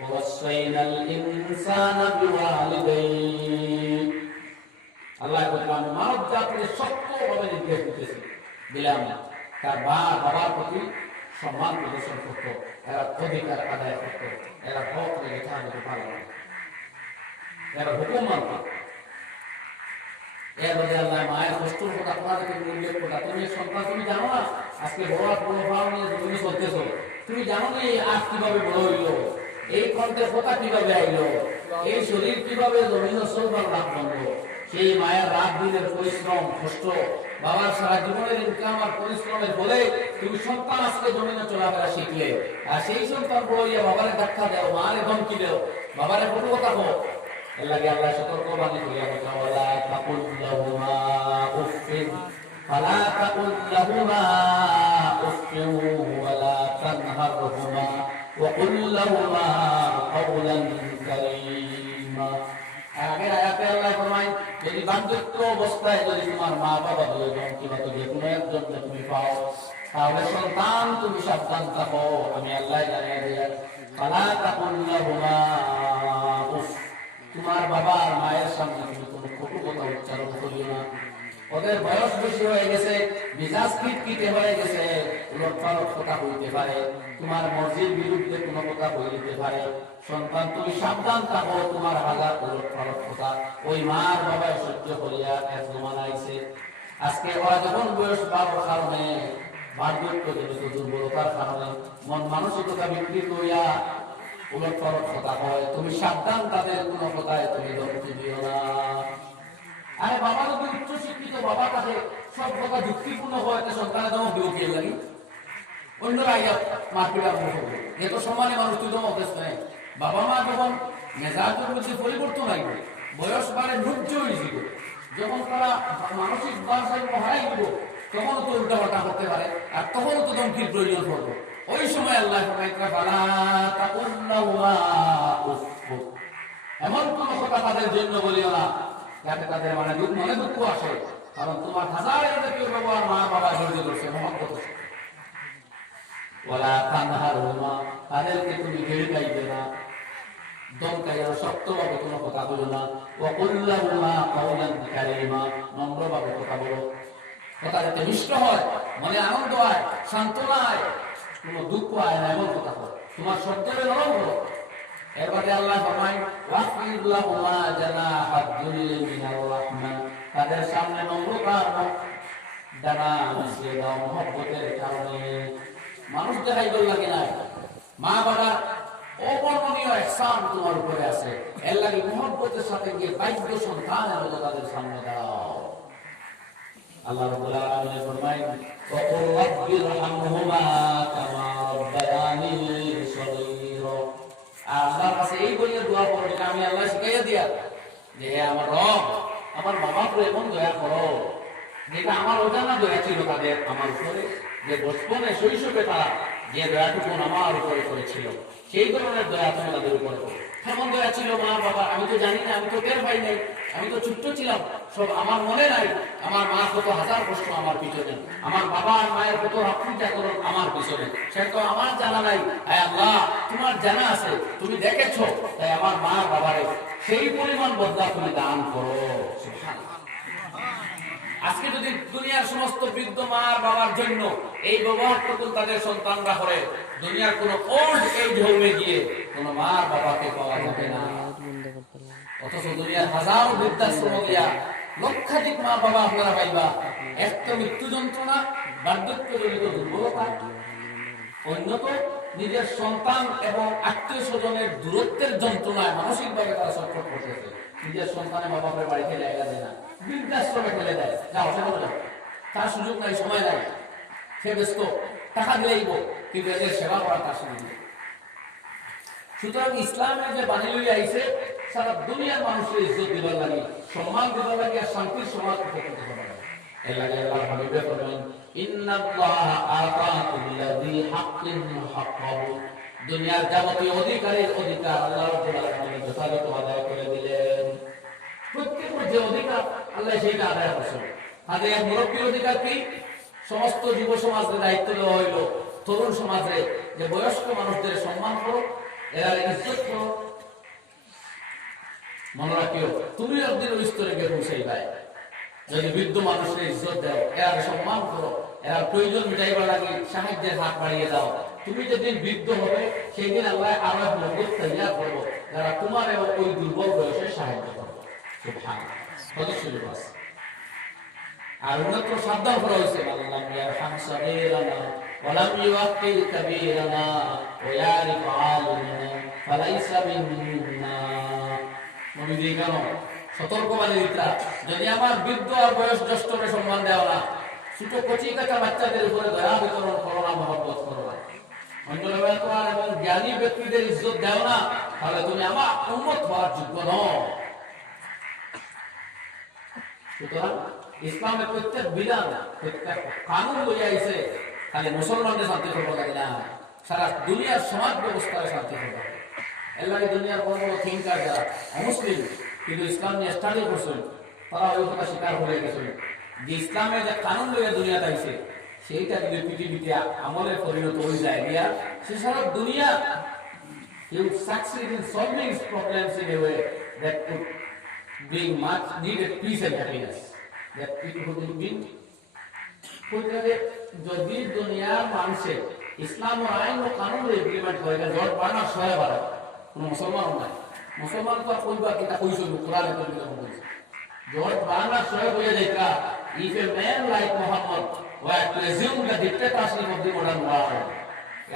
ওয়াসাইনাল ইনসানা বিওয়ালিদাইহি। আল্লাহ বলেন মানব জাতিকে সত্যভাবে নির্দেশ দিয়েছেন, দিলাম তার বাবার প্রতি সম্মান প্রদর্শন করতো, এরা অধিকার আদায় করতো, এরা হক রেখে আমাদের পালন, এরা হুকুম মানত। এর মধ্যে আল্লাহ মায়ের কষ্টের কথা আপনাদেরকে উল্লেখ করা, তুমি সন্তান তুমি জানো না, আজকে বড় বড় ভাব নিয়ে তুমি চলতেছ, তুমি জানো না এই আখ কিভাবে বড় হইল, এই কণ্ঠের কথা কিভাবে আইলো, এই শরীর কিভাবে জমিন চলবার লাভ বন্ধ। সেই মায়ের রাত দিনের পরিশ্রম কষ্ট, বাবার সারা জীবনের ইনকাম আর পরিশ্রমের ফলে তুমি সন্তান আজকে জমিনে চলাফেরা শিখলে, আর সেই সন্তান বড় হইয়া বাবারে ধাক্কা দেও, মারে ধমকি দেও, বাবারে কত কথা কো। এর লাগে আল্লাহ সতর্ক বাণী করিয়া বলেন, ওয়ালা তাকুল লাহুমা উফিন, ফালা তাকুল লাহুমা উফিন ওয়ালা তানহারহুমা ওয়া কুল লাহুমা কাওলান কারীমা। আগের আয়াতে আল্লাহ ফরমায়, যদি বার্ধক্য অবস্থায় যদি তোমার মা বাবা দুজন কিংবা যে কোনো একজনকে তুমি পাও, তাহলে সন্তান তুমি সাবধান থাকো, আমি আল্লাহ জানিয়ে দিই, ফালা তাকুল লাহুমা উফ, তোমার বাবা আর মায়ের সামনে তুমি কোনো কটু কথা উচ্চারণ করিও না। ওদের বয়স বেশি হয়ে গেছে, মিজাজ খিটখিটে হয়ে গেছে, উলটপালট কথা হইতে পারে, তোমার মর্জির বিরুদ্ধে কোনো কথা বলিতে পারে। সন্তান তুমি সাবধান থাকো, তোমার হাজার উলটপালট কথা ওই মার বাবায় সহ্য করিয়া এক জমান আইছে। আজকে ওরা যখন বয়স বাড়ার কারণে, বার্ধক্য জনিত দুর্বলতার কারণে মন মানসিকতা বিকৃত হইয়া উলটপালট কথা হয়, তুমি সাবধান, তাদের কোনো কথায় তুমি ধমকি দিও না। আরে বাবা যদি উচ্চ শিক্ষিত বাবা কাছে সব কথা যুক্তিপূর্ণ হয়, সন্তানের দমক দিব কে লাগি, অন্যরা আইয়া মারপিট আরম্ভ করবে, এ তো সমানে মানুষ তুই দমক দেশ নেই। বাবা মা যখন মেজাজের মধ্যে পরিবর্তন আসবে, বয়স বাড়ে নুজ্জ হয়ে যাবে, যখন তারা মানসিক বাসায় হারাই দিব, তখন তো উল্টা পাল্টা করতে পারে, আর তখন তো ধমকির প্রয়োজন পড়বে। ওই সময় আল্লাহ এমন কোন কথা তাদের জন্য বলিও না যাতে তাদের মনে দুঃখ আসে, কারণ তোমার হাজার জাতীয় ব্যবহার মা বাবা জড়িয়ে করছে, মহব্বত করছে। ওয়ালা তানহারহুমা, তাদেরকে তুমি ঘেড়াইবে না, দমকাইয়া শক্তভাবে কোনো কথা বলো না। ওয়া কুল লাহুমা কাওলান কারীমা, নম্রভাবে কথা বলো, কথা যাতে মিষ্ট হয়, মনে আনন্দ হয়, সান্ত্বনা হয়, কোনো দুঃখ হয় না, এমন কথা বলো, তোমার শব্দে নরম করো। এরপরে আল্লাহ ফরমায়, ওয়াফির লাহুমা জানাহাদ যুল্লি মিনার রাহমা, তাদের সামনে নম্রতার ডানা মিশিয়ে দাও মহব্বতের কারণে। মানুষ দেখাই বল লাগে না, মা বাবা অবর্ণনীয় ইহসান তোমার উপরে আছে, এর লাগে মহব্বতের সাথে গিয়ে বাধ্য সন্তানের মতো তাদের সামনে দাও। আল্লাহ রাব্বুল আলামিন ফরমায়, ওয়াকুর রাব্বিরহামহুমা কামা রাব্বায়ানি সগীরা। আল্লাহর কাছে এই বলে দোয়া করো, যেটা আমি আল্লাহ শিখাইয়া দিয়া, যে আমার রব আমার বাবাকে এমন দয়া করো, যেটা আমার অজানা দয়া ছিল তাদের আমার উপরে, যে বচপনে শৈশবে তারা যে দয়াটুকু আমার উপরে করেছিল, সেই ধরনের দয়া তুমি তাদের উপরে করো। কেমন দয়া ছিল মা বাবা, আমি তো জানি না, আমি তো টের পাই নাই, আমি তো ছোট্ট ছিলাম, সব আমার মনে নাই। আমার মা কত হাজার কষ্ট আমার পিছনে, আমার বাবা আর মায়ের কত রাত্রিটা করো আমার পিছনে, সেটা তো আমার জানা নাই। আয় আল্লাহ, তোমার জানা আছে, তুমি দেখেছো, তাই আমার মা বাবারে সেই পরিমাণ বদলা তুমি দান করো। আজকে যদি দুনিয়ার সমস্ত বৃদ্ধ মা আর বাবার জন্য এই ব্যবহারটুকু তাদের সন্তানরা করে, দুনিয়ার কোন ওল্ড এজ হোমে গিয়ে কোন মা বাবাকে পাওয়া যাবে না। অথচ দুনিয়ার হাজারো বৃদ্ধাশ্রম গিয়া লক্ষাধিক মা বাবা আপনারা পাইবা, একটা মৃত্যু যন্ত্রণা, বার্ধক্যজনিত দুর্বলতা, অন্যত নিজের সন্তান এবং আত্মীয় স্বজনের দূরত্বের যন্ত্রণায় মানসিকভাবে তারা ছটফট করতেছে। নিজের সন্তানের মা বাবার বাড়িতে জায়গা দেয় না, বৃদ্ধাশ্রমে ফেলে দেয়, যাও সেখানে যাও, তার সুযোগ নাই, সময় নাই, সে ব্যস্ত, টাকা দিলেই কিন্তু এদের সেবা করা তার সুযোগ নেই। সুতরাং ইসলামের যে বাণী লইয়া আইছে, সারা দুনিয়ার মানুষের ইজ্জত দিবার লাগে, সম্মান দিবার লাগে, আর শান্তির সমাজ করতে হবে। এর লাগে আল্লাহ হাবিবে বলেন, ইন্নাল্লাহা আতা কুল্লাযী হাক্কিন হাক্কাহু, দুনিয়ার যাবতীয় অধিকারের অধিকার আল্লাহ রাব্বুল আলামিন যথাযথ আদায় করে দিলেন। প্রত্যেকের যে অধিকার আল্লাহ সেইটা আদায় করছেন। আগে এক মুরব্বীর অধিকার কি? সমস্ত যুব সমাজের দায়িত্ব দেওয়া হইল তরুণ সমাজে, যে বয়স্ক মানুষদের সম্মান করো, এরা ইজ্জত করো। মনে রাখিও, তুমি একদিন ওই স্তরে গিয়ে পৌঁছাইবাই। যদি বৃদ্ধ মানুষের ইজ্জত দাও, এরা সম্মান করো, এরা প্রয়োজন মিটাইবার লাগে সাহায্যের হাত বাড়িয়ে দাও, তুমি যেদিন বৃদ্ধ হবে সেই দিন আল্লাহ আরো এক মদত তৈরি করবো, যারা তোমার এবং ওই দুর্বল বয়সে সাহায্য করবে। আর উন্নত সাবধান করা হয়েছে, আল্লাহ ইয়ারহাম সাগীরানা ওয়ালাম ইউআক্কির কাবীরানা ওয়া ইয়ারিফ আলিমানা ফালাইসা মিন্না। নবীজি কেন সতর্কবাণী দিতা, যদি আমার বৃদ্ধ আর বয়স জ্যেষ্ঠকে সম্মান দেওয়া না, ছোট কচি কাঁচা বাচ্চাদের উপরে দয়া বিতরণ করো না, মহব্বত করো না, অন্য ব্যবহার এবং জ্ঞানী ব্যক্তিদের ইজ্জত দেও না, তাহলে তুমি আমার উম্মত হওয়ার যোগ্য নও। সুতরাং ইসলামের প্রত্যেক বিধান, প্রত্যেক কানুন লইয়া আইছে খালি মুসলমানদের শান্তি করবো লাগে না, সারা দুনিয়ার সমাজ ব্যবস্থায় শান্তি করবো। এর লাগে দুনিয়ার বড় বড় থিঙ্কার যারা অমুসলিম কিন্তু ইসলাম নিয়ে স্টাডি করছেন, তারা ওই কথা স্বীকার হয়ে গেছেন যে ইসলামের যে কানুন লইয়া দুনিয়াতে আইছে সেইটা যদি পৃথিবীতে আমলের পরিণত হয়ে যায় গিয়া, সে সারা দুনিয়া he would succeed in solving problems in a way that could bring much needed peace and happiness. That people would bring. যদি দুনিয়ার মানুষের ইসলাম ও আইন ও কানুন ইমপ্লিমেন্ট করে, জট বানা সহায় বাড়ে, কোনো মুসলমান নাই, মুসলমান তো কইবা কিতা কইছো কোরআনে কইছে জট বানা সহায় হয়ে যাইতা। If a man like Muhammad were to assume the dictatorship of the modern world,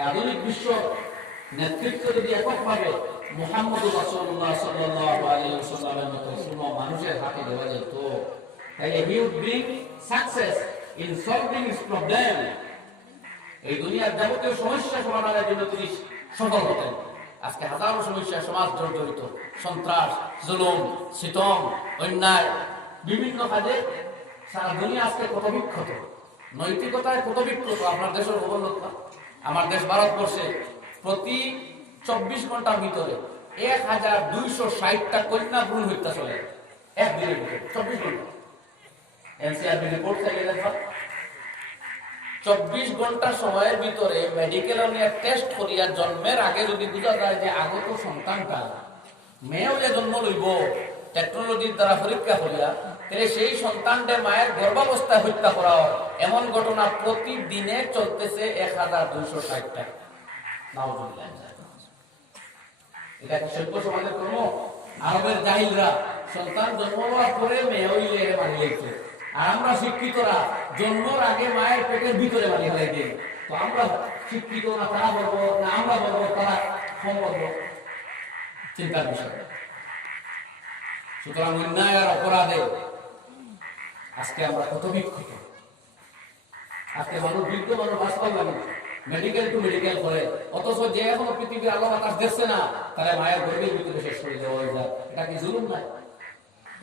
আধুনিক বিশ্ব নেতৃত্ব যদি এককভাবে মুহাম্মদ রাসূলুল্লাহ সাল্লাল্লাহু আলাইহি ওয়াসাল্লামের মতো কোনো মানুষের হাতে দেওয়া যেত, তাহলে he would bring success in solving his problem. এই দুনিয়ার যাবতীয় সমস্যা সমাধানের জন্য তিনি সফল হতেন। আজকে হাজারো সমস্যা সমাজ জড়িত, সন্ত্রাস, জুলুম, সিতম, অন্যায়, বিভিন্ন কাজে সারা দুনিয়া আজকে কত বিক্ষত, নৈতিকতায় কত বিক্ষত। আপনার দেশের অবনতা, আমার দেশ ভারতবর্ষে প্রতি 24 ঘন্টার ভিতরে 1260টা কন্যা ভ্রূণ হত্যা চলে একদিনের ভিতরে, 24 ঘন্টা। এনসিআরবি রিপোর্ট থেকে দেখা 24 ঘন্টা সময়ের ভিতরে মেডিকেল নিয়ে টেস্ট করিয়া জন্মের আগে যদি বোঝা যায় যে আগত সন্তানটা মেয়েও যে জন্ম লইব, টেকনোলজির দ্বারা পরীক্ষা করিয়া, তাহলে সেই সন্তানটা মায়ের গর্ভাবস্থায় হত্যা করা হয়, এমন ঘটনা প্রতিদিনে চলতেছে 1260টা। এটা কি সভ্য সমাজের কর্ম? আরবের জাহিলরা সন্তান জন্ম হওয়ার পরে মেয়ে হইলে মানিয়েছে, আর আমরা শিক্ষিতরা জন্মের আগে মায়ের পেটের ভিতরে বানিয়ে ফেলাই দিই। তো আমরা শিক্ষিত না তারা বলবো, না আমরা বলবো তারা কম বলবো, চিন্তার বিষয়। সুতরাং অন্যায় আর অপরাধে আজকে আমরা কত বিক্ষত। আজকে মানুষ বৃদ্ধ মানুষ বাঁচতে লাগে, মেডিকেল টু মেডিকেল করে, অথচ যে এখনো পৃথিবীর আলো বাতাস দেখছে না, তারা মায়ের গর্ভের ভিতরে শেষ করে দেওয়া হয়ে যায়। এটা কি জুলুম নাই?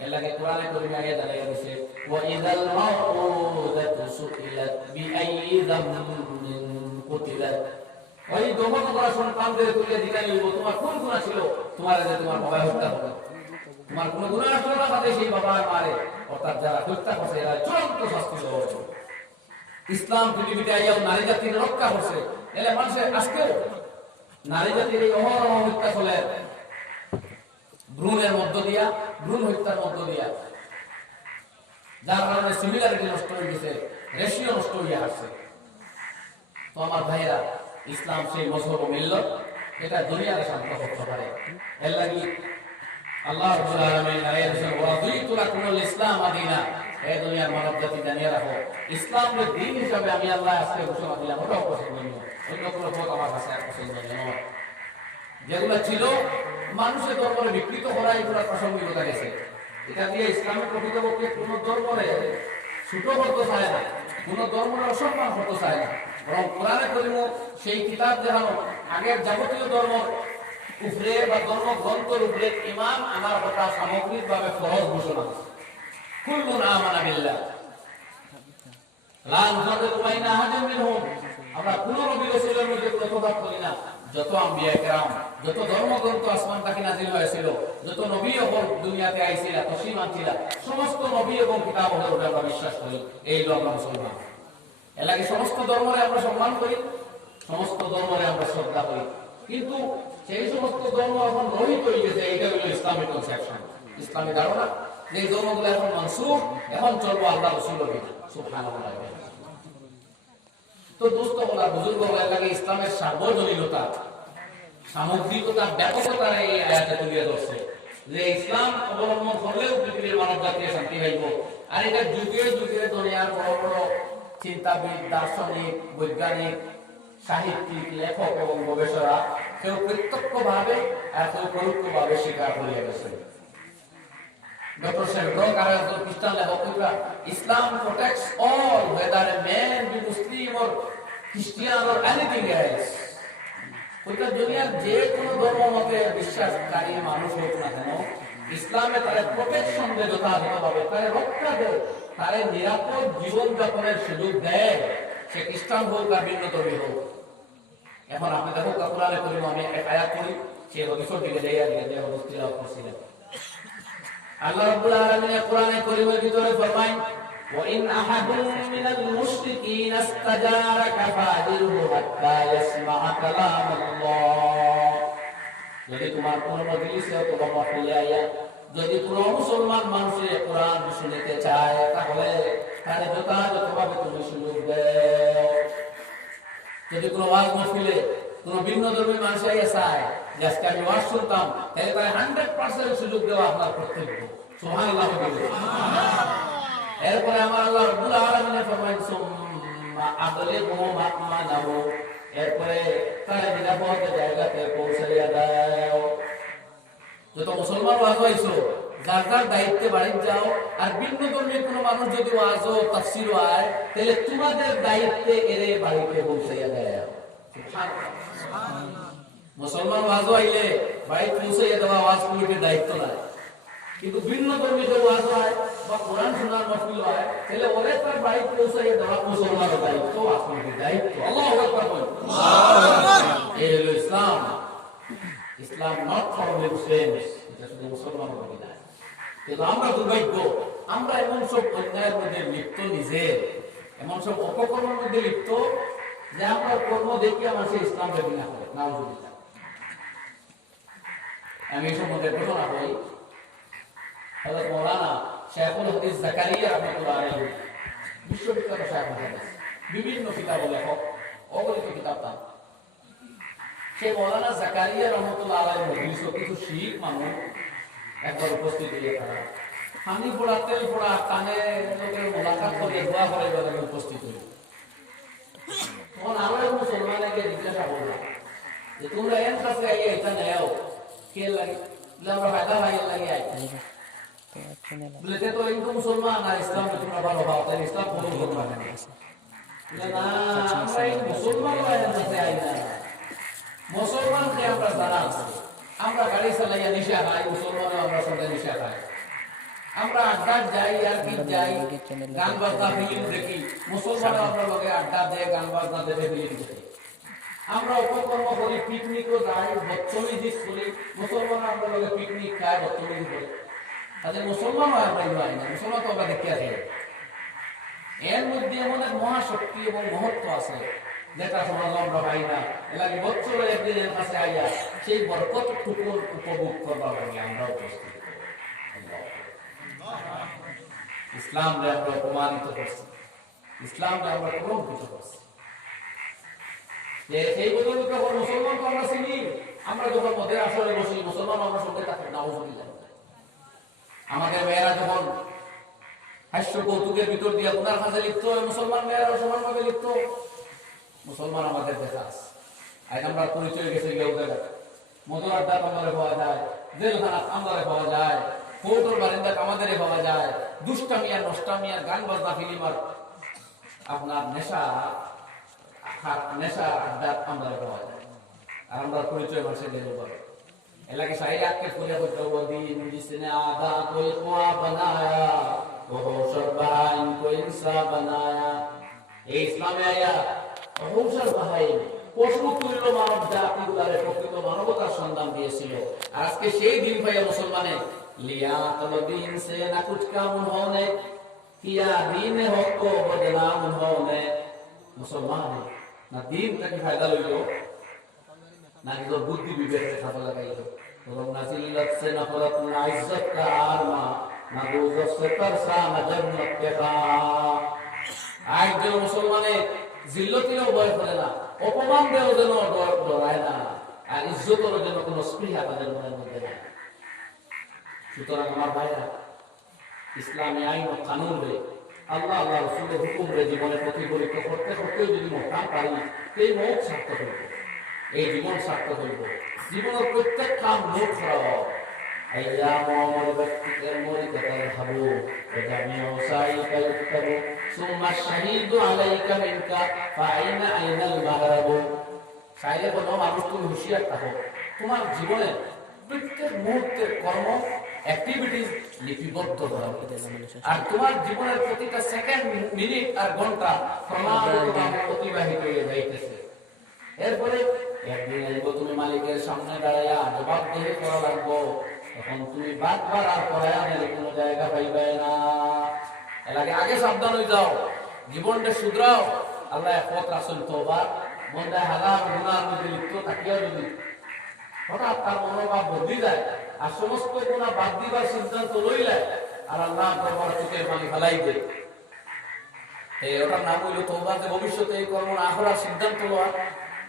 এর লাগে কোরআনে কারিমে আয়াত জানাই গেছে, ওয়া ইযাল মাউউদাতু সুইলাত বিআইয়ি যামবিন কুতিলাত। ওই দমন করা সন্তানদের তুলে দিতে নিব, তোমার কোন গুনাহ ছিল, তোমার যে তোমার বাবা হত্যা করে, তোমার কোন গুনাহ ছিল না, বাদে সেই বাবা মারে, অর্থাৎ যারা হত্যা করছে এরা চূড়ান্ত শাস্তি দেওয়া হবে। ইসলাম পৃথিবীতে আইয়াও নারী জাতির রক্ষা করছে, এলে মানুষের আজকে নারী জাতির এই অহরহ হত্যা চলে ভ্রূণের মধ্য দিয়া, ভ্রূণ হত্যার মধ্য দিয়া। যার কারণে সিমিলারিটি নষ্ট হয়ে গেছে, রেশিও নষ্ট হয়ে আসছে। তো আমার ভাইয়েরা, ইসলাম সেই মজহব ও মিল্লত, এটা দুনিয়ার শান্ত করতে পারে। এর লাগি আল্লাহ রাব্বুল আলামিন আয়াতুল ওয়াদিতু লাকুমুল ইসলাম আদিনা, হে দুনিয়ার মানব জাতি জানিয়ে রাখো, ইসলামের দিন হিসাবে আমি আল্লাহ আজকে ঘোষণা দিলাম, ওটাও পছন্দনীয়। অন্য কোনো পথ আমার কাছে আর পছন্দনীয় নয়। যেগুলো ছিল মানুষের ধর্মে বিকৃত করা, এগুলো প্রাসঙ্গিকতা গেছে। এটা দিয়ে ইসলামের প্রকৃতপক্ষে কোন ধর্মে ছোট করতে চায় না, কোন ধর্মের অসম্মান করতে চায় না, বরং কোরআনে কারীম সেই কিতাব যেন আগের যাবতীয় ধর্ম উপরে বা ধর্ম গ্রন্থের উপরে ইমান আনার কথা সামগ্রিকভাবে ফরজ ঘোষণা। কুল্লুন আমানা বিল্লাহ লা নুফাররিকু বাইনা আহাদিন মিনহুম, আমরা কোন নবী রাসূলের মধ্যে কোনো তফাৎ করি না। যত আম্বিয়া কেরাম, যত ধর্মগ্রন্থ আসমান থেকে নাযিল হয়েছিল, যত নবী এবং দুনিয়াতে আইছিল, তসলিম আনছিল, সমস্ত নবী এবং কিতাব হলো আমরা বিশ্বাস করি। এই লোক আমরা মুসলমান। এর লাগে সমস্ত ধর্মরে আমরা সম্মান করি, সমস্ত ধর্মরে আমরা শ্রদ্ধা করি। কিন্তু সেই সমস্ত ধর্ম এখন রহিত হয়ে গেছে। এইটা হলো ইসলামিক কনসেপশন, ইসলামী ধারণা যে এই ধর্মগুলো এখন মানসুখ, এখন চলবো আল্লাহ রাসূলের বিধান। সুবহানাল্লাহ। তো দোস্ত বলা বুজুর্গ বলার লাগে ইসলামের সার্বজনীনতা, সামগ্রিকতা, ব্যাপকতা এই আয়াতে তুলে ধরছে যে ইসলাম অবলম্বন করলেও পৃথিবীর মানব জাতির শান্তি পাইব। আর এটা যুগে যুগে দুনিয়ার বড় বড় চিন্তাবিদ, দার্শনিক, বৈজ্ঞানিক, সাহিত্যিক, লেখক এবং গবেষকরা কেউ প্রত্যক্ষভাবে আর কেউ পরোক্ষভাবে স্বীকার করিয়া গেছে। ডক্টর সেলব্রক আর একজন খ্রিস্টান লেখকরা, ইসলাম protects all whether a man be Muslim or Christian or anything else. ওইটা দুনিয়ার যে কোনো ধর্ম মতে বিশ্বাসকারী মানুষ হোক না কেন, ইসলামে তার প্রোটেকশন দেয়, যথাযথভাবে তার রক্ষা দেয়, তার নিরাপদ জীবন যাপনের সুযোগ দেয়, সে খ্রিস্টান হোক আর ভিন্ন ধর্মী হোক। এখন আপনি দেখো কোরআনে কারীম, আমি এক আয়াত পড়ি, সেই হাদিসের দিকে যাই আর যে হাদিস তিলাওয়াত করছিলেন। আল্লাহ রাব্বুল আলামিন কোরআনে কারীমের ভিতরে ফরমায়, ওয়া ইন আহাদুম মিনাল মুশরিকিনা ইসতাজারাকা ফাজিরহু হাত্তা ইয়াসমা'a কালামাল্লাহ। যদি তোমার কোন মজলিসে অথবা মাহফিলে আইয়া যদি কোন মুসলমান মানুষের কোরআন শুনতে চায়, তাহলে তার যথাযথভাবে তুমি সুযোগ দাও। যদি কোনো ওয়াজ মাহফিলে কোন ভিন্ন ধর্মের মানুষ আইয়া চায় যে আজকে আমি ওয়াজ শুনতাম, তাহলে তার 100% সুযোগ দেওয়া আপনার কর্তব্য। সুবহানাল্লাহ। এরপরে আমার আল্লাহ রাব্বুল আলামিন ফরমায়, সুম্মা আবলিগু মা'মানাহু, এরপরে তার নিরাপদ জায়গাতে পৌঁছাইয়া দাও। যত মুসলমান ওয়াজ হইছো, যার যার দায়িত্বে বাড়ি যাও। আর ভিন্ন ধর্মের কোনো মানুষ যদি ওয়াজ ও তাফসীর হয়, তাহলে তোমাদের দায়িত্বে এরে বাড়িতে পৌঁছাইয়া দাও। মুসলমান ওয়াজ আইলে বাড়ি পৌঁছাইয়া দেওয়া ওয়াজ কমিটির দায়িত্ব নয়। কিন্তু ভিন্ন ধর্মের ওয়াজ হয় বা কোরআন শোনার মাহফিল হয়, তাহলে ওরে তার বাড়ি পৌঁছাইয়া দেওয়া মুসলমানের দায়িত্ব, ওয়াজ কমিটির দায়িত্ব। আল্লাহু আকবার বল। এই হলো ইসলাম। ইসলাম নট ফর মুসলিমস, এটা শুধু মুসলমানের জন্য না। কিন্তু আমরা দুর্ভাগ্য, আমরা এমন সব অন্যায়ের মধ্যে লিপ্ত, নিজে এমন সব অপকর্মের মধ্যে লিপ্ত যে আমরা কর্ম দেখে মানুষের ইসলাম বেশি না করে। নাউজুবিল্লাহ। আমি এই সম্বন্ধে ঘটনা বলি। হযরত মাওলানা শায়খুল হাদিস জাকারিয়া রাহমাতুল্লাহ আলাইহি, বিশ্ববিখ্যাত শায়খুল হাদিস, বিভিন্ন কিতাব লেখক, অগণিত কিতাব তার। সেই মাওলানা জাকারিয়া রাহমাতুল্লাহ আলাইহির মজলিসে কিছু শিখ মানুষ একবার উপস্থিত হয়ে তারা পানি পড়া, তেল পড়া, কানে লোকের মোলাকাত করে দোয়া করে বলে উপস্থিত হয়ে। তখন আরো এক মুসলমানকে জিজ্ঞাসা করলাম যে তোমরা এর কাছে আইয়া এটা নেও কে লাগে, আমরা ফায়দা ভাই লাগে আই বলে তো হিন্দু মুসলমান আর ইসলাম তোমরা ভালো ভাও, তাই ইসলাম কবুল করতে পারে না। আমরা এই মুসলমান এর কাছে আই না, মুসলমানকে আমরা জানা আছে, আমরা গাড়ি চালাইয়া নিশা খাই, মুসলমানও আমরা সঙ্গে নিশা খাই। আমরা আড্ডা যাই আর কি যাই, গান বাজনা ফিল্ম দেখি, মুসলমানও আমরা লোকে আড্ডা দেয়, গান বাজনা দেখে ফিল্ম দেখি। আমরা উপকর্ম করি, পিকনিকও যাই, বদতমিজি করি, মুসলমান আমরা লোকে পিকনিক খাই, বদতমিজি করি। তাদের মুসলমান হয় আমরা ইমান না, মুসলমান তো আমরা দেখতে আসি। এর মধ্যে এমন এক মহাশক্তি এবং মহত্ব আছে যেটা সমাজ আমরা পাই না। এলাকি বছর একদিন এর কাছে আইয়া সেই বরকত টুকুর উপভোগ করবার লাগে আমরা উপস্থিত। ইসলামকে আমরা অপমানিত করছি, ইসলামকে আমরা কলঙ্কিত করছি। যে সেই বদলে যখন মুসলমানকে আমরা চিনি, আমরা যখন মধ্যে আসলে বসি মুসলমান আমরা সঙ্গে তাকে নাউজুবিল্লাহ। আমাদের মেয়েরা যখন হাস্য কৌতুকের ভিতর দিয়ে ওনার কাছে লিপ্ত, মুসলমান মেয়েরা সমানভাবে লিপ্ত। মুসলমান আমাদের দেখা আছে, আজ আমরা পরিচয় গেছে গিয়ে ওদের মধুর আড্ডা আমাদের পাওয়া যায়, জেলখানা আমাদের পাওয়া যায়, কোর্টের বারিন্দা আমাদের পাওয়া যায়, দুষ্টামিয়া নষ্টামিয়া গান বাজনা ফিল্ম আর আপনার নেশা আড্ডা আমাদের পাওয়া যায়। আর আমরা পরিচয় মানুষের গেলে পাবো এলাকে সাই আজকে ফুলে হতো দিন जिसने आधा कोई ख्वाब बनाया वो होशर बहाइन को इंसान बनाया। এই ইসলামে আয়া হোশর বাহাইন পশু তুল্য মানব জাতি গুলারে প্রকৃত মানবতার সন্ধান দিয়েছিল। আজকে সেই দিন ভাইয়া মুসলমানে লিয়া তলবিন সে না কুছ কাম উन्होंने किया दीन हो को बदनाम उन्होंने। मुसलमान ना दीन का फायदा लइलो ना जो बुद्धि विवेक से खाता लगाइलो, और ना जिल्लत से नफरत ना इज्जत का आरमा ना दोजख से तरसा ना जन्नत के खा। आज जो मुसलमाने জিল্লতিও ভয় করে না, অপমান দেও যেন ডরায় না, আর ইজ্জতেরও যেন কোনো স্পৃহা তাদের মনের মধ্যে নাই। সুতরাং আমার ভাইরা, ইসলামী আইন ও কানুন রে আল্লাহ আল্লাহ রসুলের হুকুম রে জীবনে প্রতিফলিত করতে করতেও যদি মহান পারি, এই মত সার্থক হইব, এই জীবন সার্থক হইব। জীবনের প্রত্যেক কাম নোট করা أيام عمرك الملك تذهب وجميع سعيك يكتب ثم الشهيد عليك منك فأين المغرب। সাইলে বলো মানুষ তুমি হুঁশিয়ার থাকো, তোমার জীবনে প্রত্যেক মুহূর্তের কর্ম অ্যাক্টিভিটিস লিপিবদ্ধ করা, আর তোমার জীবনের প্রতিটা সেকেন্ড মিনিট আর ঘন্টা ক্রমাগতভাবে অতিবাহিত হয়ে যাইতেছে। এরপরে একদিন আসবো তুমি মালিকের সামনে দাঁড়াইয়া জবাবদিহি করা লাগবো, তখন তুমি বারবার আর পরায়ণের কোনো জায়গা পাইবে না। এর আগে সাবধান হয়ে যাও, জীবনটা শুধরাও। আল্লাহ পথ রাসূল তওবা মন্দা হালাল গুনার মধ্যে লিপ্ত থাকিয়া যদি হঠাৎ তার মনোভাব বদলে যায় আর সমস্ত গুনাহ বাদ দিবার সিদ্ধান্ত লইলে আর আল্লাহ দরবার থেকে পানি ফেলাই দেয়, ওটার নাম হইল তওবা। যে ভবিষ্যতে এই কর্ম না করার সিদ্ধান্ত লওয়া,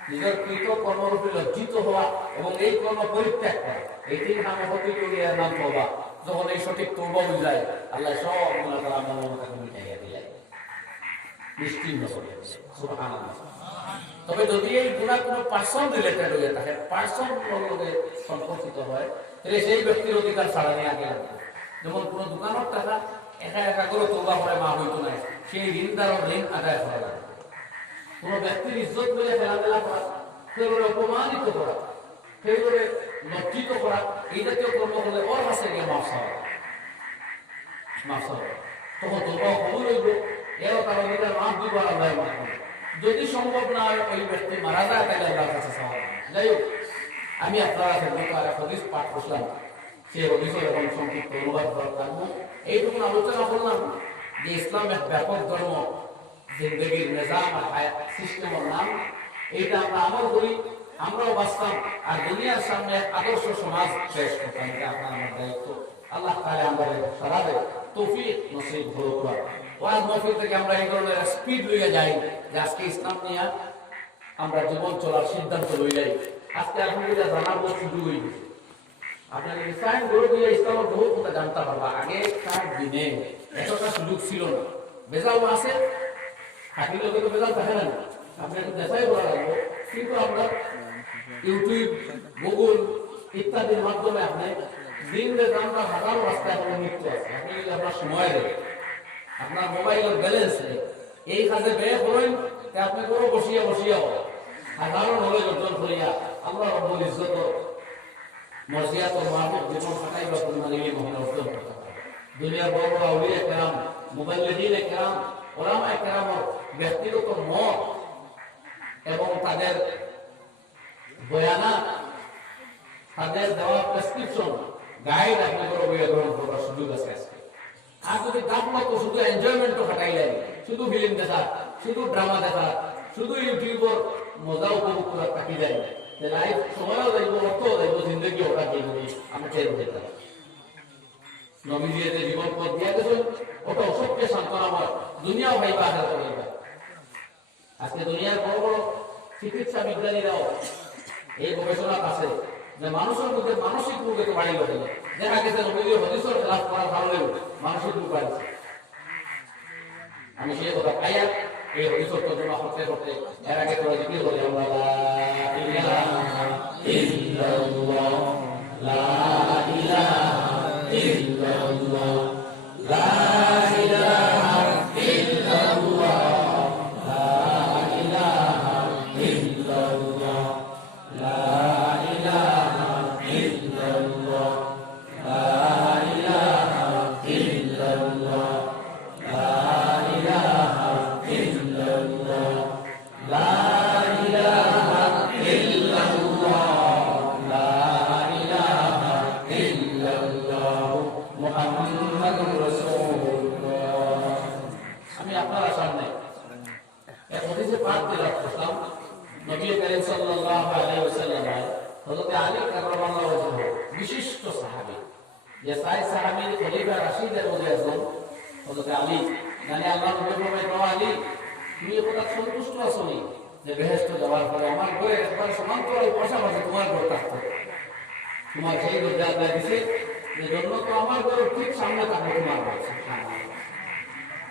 নিজের কৃত কর্মরূপে লজ্জিত হওয়া এবং এই কর্ম পরিত্যাগ করা, এইটির নামে হতে গিয়ে নাম তওবা। যখন এই সঠিক তওবা হয়ে যায়, আল্লাহ সব গুনাহ তাআলা আমাদের মধ্যে মিটাইয়া দিলেন, নিশ্চিন্ত করে। সুবহানাল্লাহ। তবে যদি এই গুনাহ কোনো পার্সন রিলেটেড হয়ে থাকে, পার্সন লগে সম্পর্কিত হয়, তাহলে সেই ব্যক্তির অধিকার ছাড়া নিয়ে আগে লাগবে। যেমন কোনো দোকানের টাকা একা একা করে তওবা করে মা হইতো না, সেই ঋণদারও ঋণ আদায় করা লাগবে। কোন ব্যক্তির ইজ্জত বলে ফেলাফেলা করা, কেউ অপমানিত করা, কেউ লজ্জিত করা, এই জাতীয় কর্ম করলে ওর কাছে গিয়ে মাফ চাওয়া, তখন তওবা কবুল হইব, এরও তার অধিকার মাফ দিব, আল্লাহ মাফ করবে। যদি সম্ভব না হয় ওই ব্যক্তি মারা যায়, তাহলে আল্লাহর কাছে চাওয়া। যাই হোক, আমি আপনারা হাদিস পাঠ করলাম, সেই হাদিসের এখন সংক্ষিপ্ত অনুবাদ করা থাকবো। এইটুকু আলোচনা করলাম যে ইসলাম এক ব্যাপক ধর্ম, জিন্দগির নিজাম আর সিস্টেমের নাম, এইটা আমরা আমল করি, আমরাও বাঁচতাম আর দুনিয়ার সামনে এক আদর্শ সমাজ শেষ করতাম। এটা আপনার আমার দায়িত্ব। আল্লাহ তাআলা আমাদের সারাবে তৌফিক নসিব করুক। ওয়াজ মাহফিল থেকে আমরা এই ধরনের স্পিড লইয়া যাই যে আজকে ইসলাম নিয়ে আমরা জীবন চলার সিদ্ধান্ত লই যাই। আজকে আলহামদুলিল্লাহ জানার বহু সুযোগ হয়ে গেছে, আপনাকে ইসলাম গড়ে দিয়ে ইসলামের বহু কথা জানতে পারবা। আগে তার দিনে এতটা সুযোগ ছিল না, বেজাল আছে হাতির লোকে তো বেজাল থাকে না, আপনাকে দেখাই করা লাগবে। কিন্তু আমরা ইউটিউব, গুগল ইত্যাদির মাধ্যমে আপনি দিন আমরা হাজারো রাস্তায় আপনার মৃত্যু আছে। আপনি যদি আপনার সময় দেন, আপনার মোবাইলের ব্যালেন্স এই কাজে ব্যয় করেন, আপনি কোনো বসিয়া হাজারো নলেজ অর্জন করিয়া আমরা রব্বুল ইজ্জত মর্জিয়াত ও মাহবুব জীবন কাটাইবার পরিমাণ এই মহান অর্জন করতে পারে। দুনিয়ার বড় বড় আউলিয়া কেরাম, মুবাল্লিগিনে কেরাম, ওলামায়ে কেরামের ব্যক্তিগত মত এবং তাদের বয়ানাত, তাদের দেওয়া প্রেসক্রিপশন, গাইড আপনি বড় বইয়া গ্রহণ করার সুযোগ আছে আজকে। আর যদি গাফলত শুধু এনজয়মেন্টও খাটাইলেন, শুধু ফিল্ম দেখা, শুধু ড্রামা দেখা, শুধু ইউটিউবের মজা উপভোগ করার থাকি যায়, লাইফ সময়ও যাইব, অর্থও যাইব, জিন্দগি ওটা যাইব, আমি চাইব যেতে নবীজির যে জীবন পথ দিয়া গেছেন ওটা সবচেয়ে সান্ত্বনাময়, দুনিয়াও ভাইবা আখেরাত ভাইবা। আজকে দুনিয়ার বড় বড় চিকিৎসা বিজ্ঞানীরাও এই গবেষণা আছে যে মানুষের মধ্যে মানসিক রোগ এত বাড়ি গেছে, দেখা গেছে নবীর হদিসের খেলাফ করার কারণে মানসিক রোগ বাড়ছে। আমি সেই কথা পাইয়া এই হদিসের তর্জমা হতে হতে এর আগে তোরা জিকির করি আমরা লা ইলাহা ইল্লাল্লাহ, লা ইলাহা ইল্লাল্লাহ, লা ইলাহা ইল্লাল্লাহ, লা ইলাহা ইল্লাল্লাহ, লা ইলাহা ইল্লাল্লাহ, লা ইলাহা ইল্লাল্লাহ, লা ইলাহা ইল্লাল্লাহ, লা ইলাহা ইল্লাল্লাহ, লা ইলাহা ইল্লাল্লাহ, মুহাম্মাদুর রাসূলুল্লাহ। আমি আপনার সামনে এক হাদিসে পাক তেলাওয়াত করলাম। নবী করিম সাল্লাল্লাহু আলাইহি ওয়াসাল্লাম হযরত আলী কাররামাল্লাহু ওয়াজহু বিশিষ্ট সাহাবী, যে সাহাবী খলিফা রাশিদের মধ্যে একজন হযরত আলী। মানে আল্লাহ নবী ফরমায়, ও আলী, তুমি কত সন্তুষ্ট আছো নি যে বেহেশতে যাওয়ার পরে আমার ঘরে একবার সমান্তরাল পাশাপাশি তোমার ঘর থাকতো, তোমার সেই ঘর আল্লাহ দিছে যে জন্য তো আমার ঘর ঠিক সামনে থাকবে তোমার ঘর।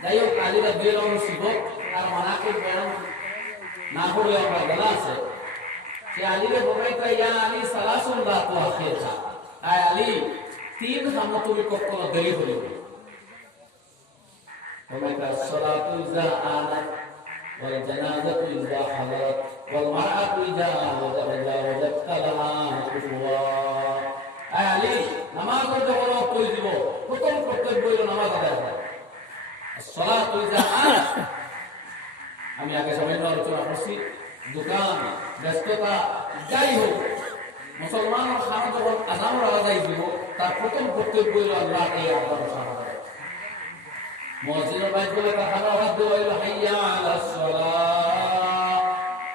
যাই হোক, আলীরা দুই রকম শিবক আর মানাকে বয়ান না করে আমরা জানা আছে যে আলীরে বলতে ইয়া আলী সালাসুন রাত ওয়া আখিরা, আয় আলী তিন কাম তুমি কখনো দেরি হলো না। ওমাইকা সালাতু ইযা আনাত ওয়াল জানাজাতু ইযা হাদারাত ওয়াল মারআতু ইযা ওয়াজাদতা লাহা কুতুওয়া। আয় আলী, নামাজ যখন কই দিব প্রথম কর্তব্য হলো নামাজ আদায় করা। সালাতু ইযা আনাত, আমি আগে সামান্য আলোচনা করছি, দোকান ব্যস্ততা যাই হোক, মুসলমানের সামনে যখন আযানের আওয়াজ দিব তার প্রথম কর্তব্য হলো আল্লাহকে আল্লাহর সামনে মুয়াজ্জিনের বাইত বলে তার আওয়াজ দেওয়া হলো হাইয়া আলাস সালাহ,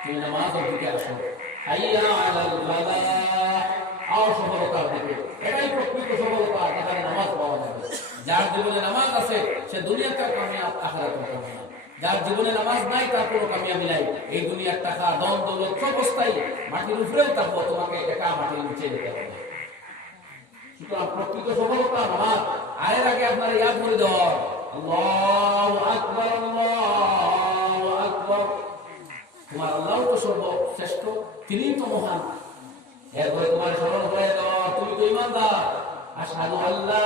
তুমি নামাজের দিকে আসো, হাইয়া আলাল ফালাহ, আও সফলতার দিকে। এটাই প্রকৃত সফলতা, যেখানে নামাজ পাওয়া যাবে। যার জীবনে নামাজ আছে সে দুনিয়াতে কামিয়াব, আখিরাতে কামিয়াব। যার জীবনে নামাজ নাই তার কোনো কামিয়াবি নাই। এই দুনিয়ার টাকা ধন দৌলত সব অবস্থায় মাটির উপরেও থাকবো, তোমাকে একা মাটির নিচে যেতে হবে। সুতরাং প্রকৃত সফলতা নামাজ। আর এর আগে আপনার ইয়াদ করে দেওয়া আল্লাহু আকবার, আল্লাহু আকবার। তোমার আল্লাহ তো সর্বশ্রেষ্ঠ, তিনি তো মহান। এরপরে তোমার স্মরণ করে দেওয়া তুমি তো ঈমানদার, আশহাদু আল্লা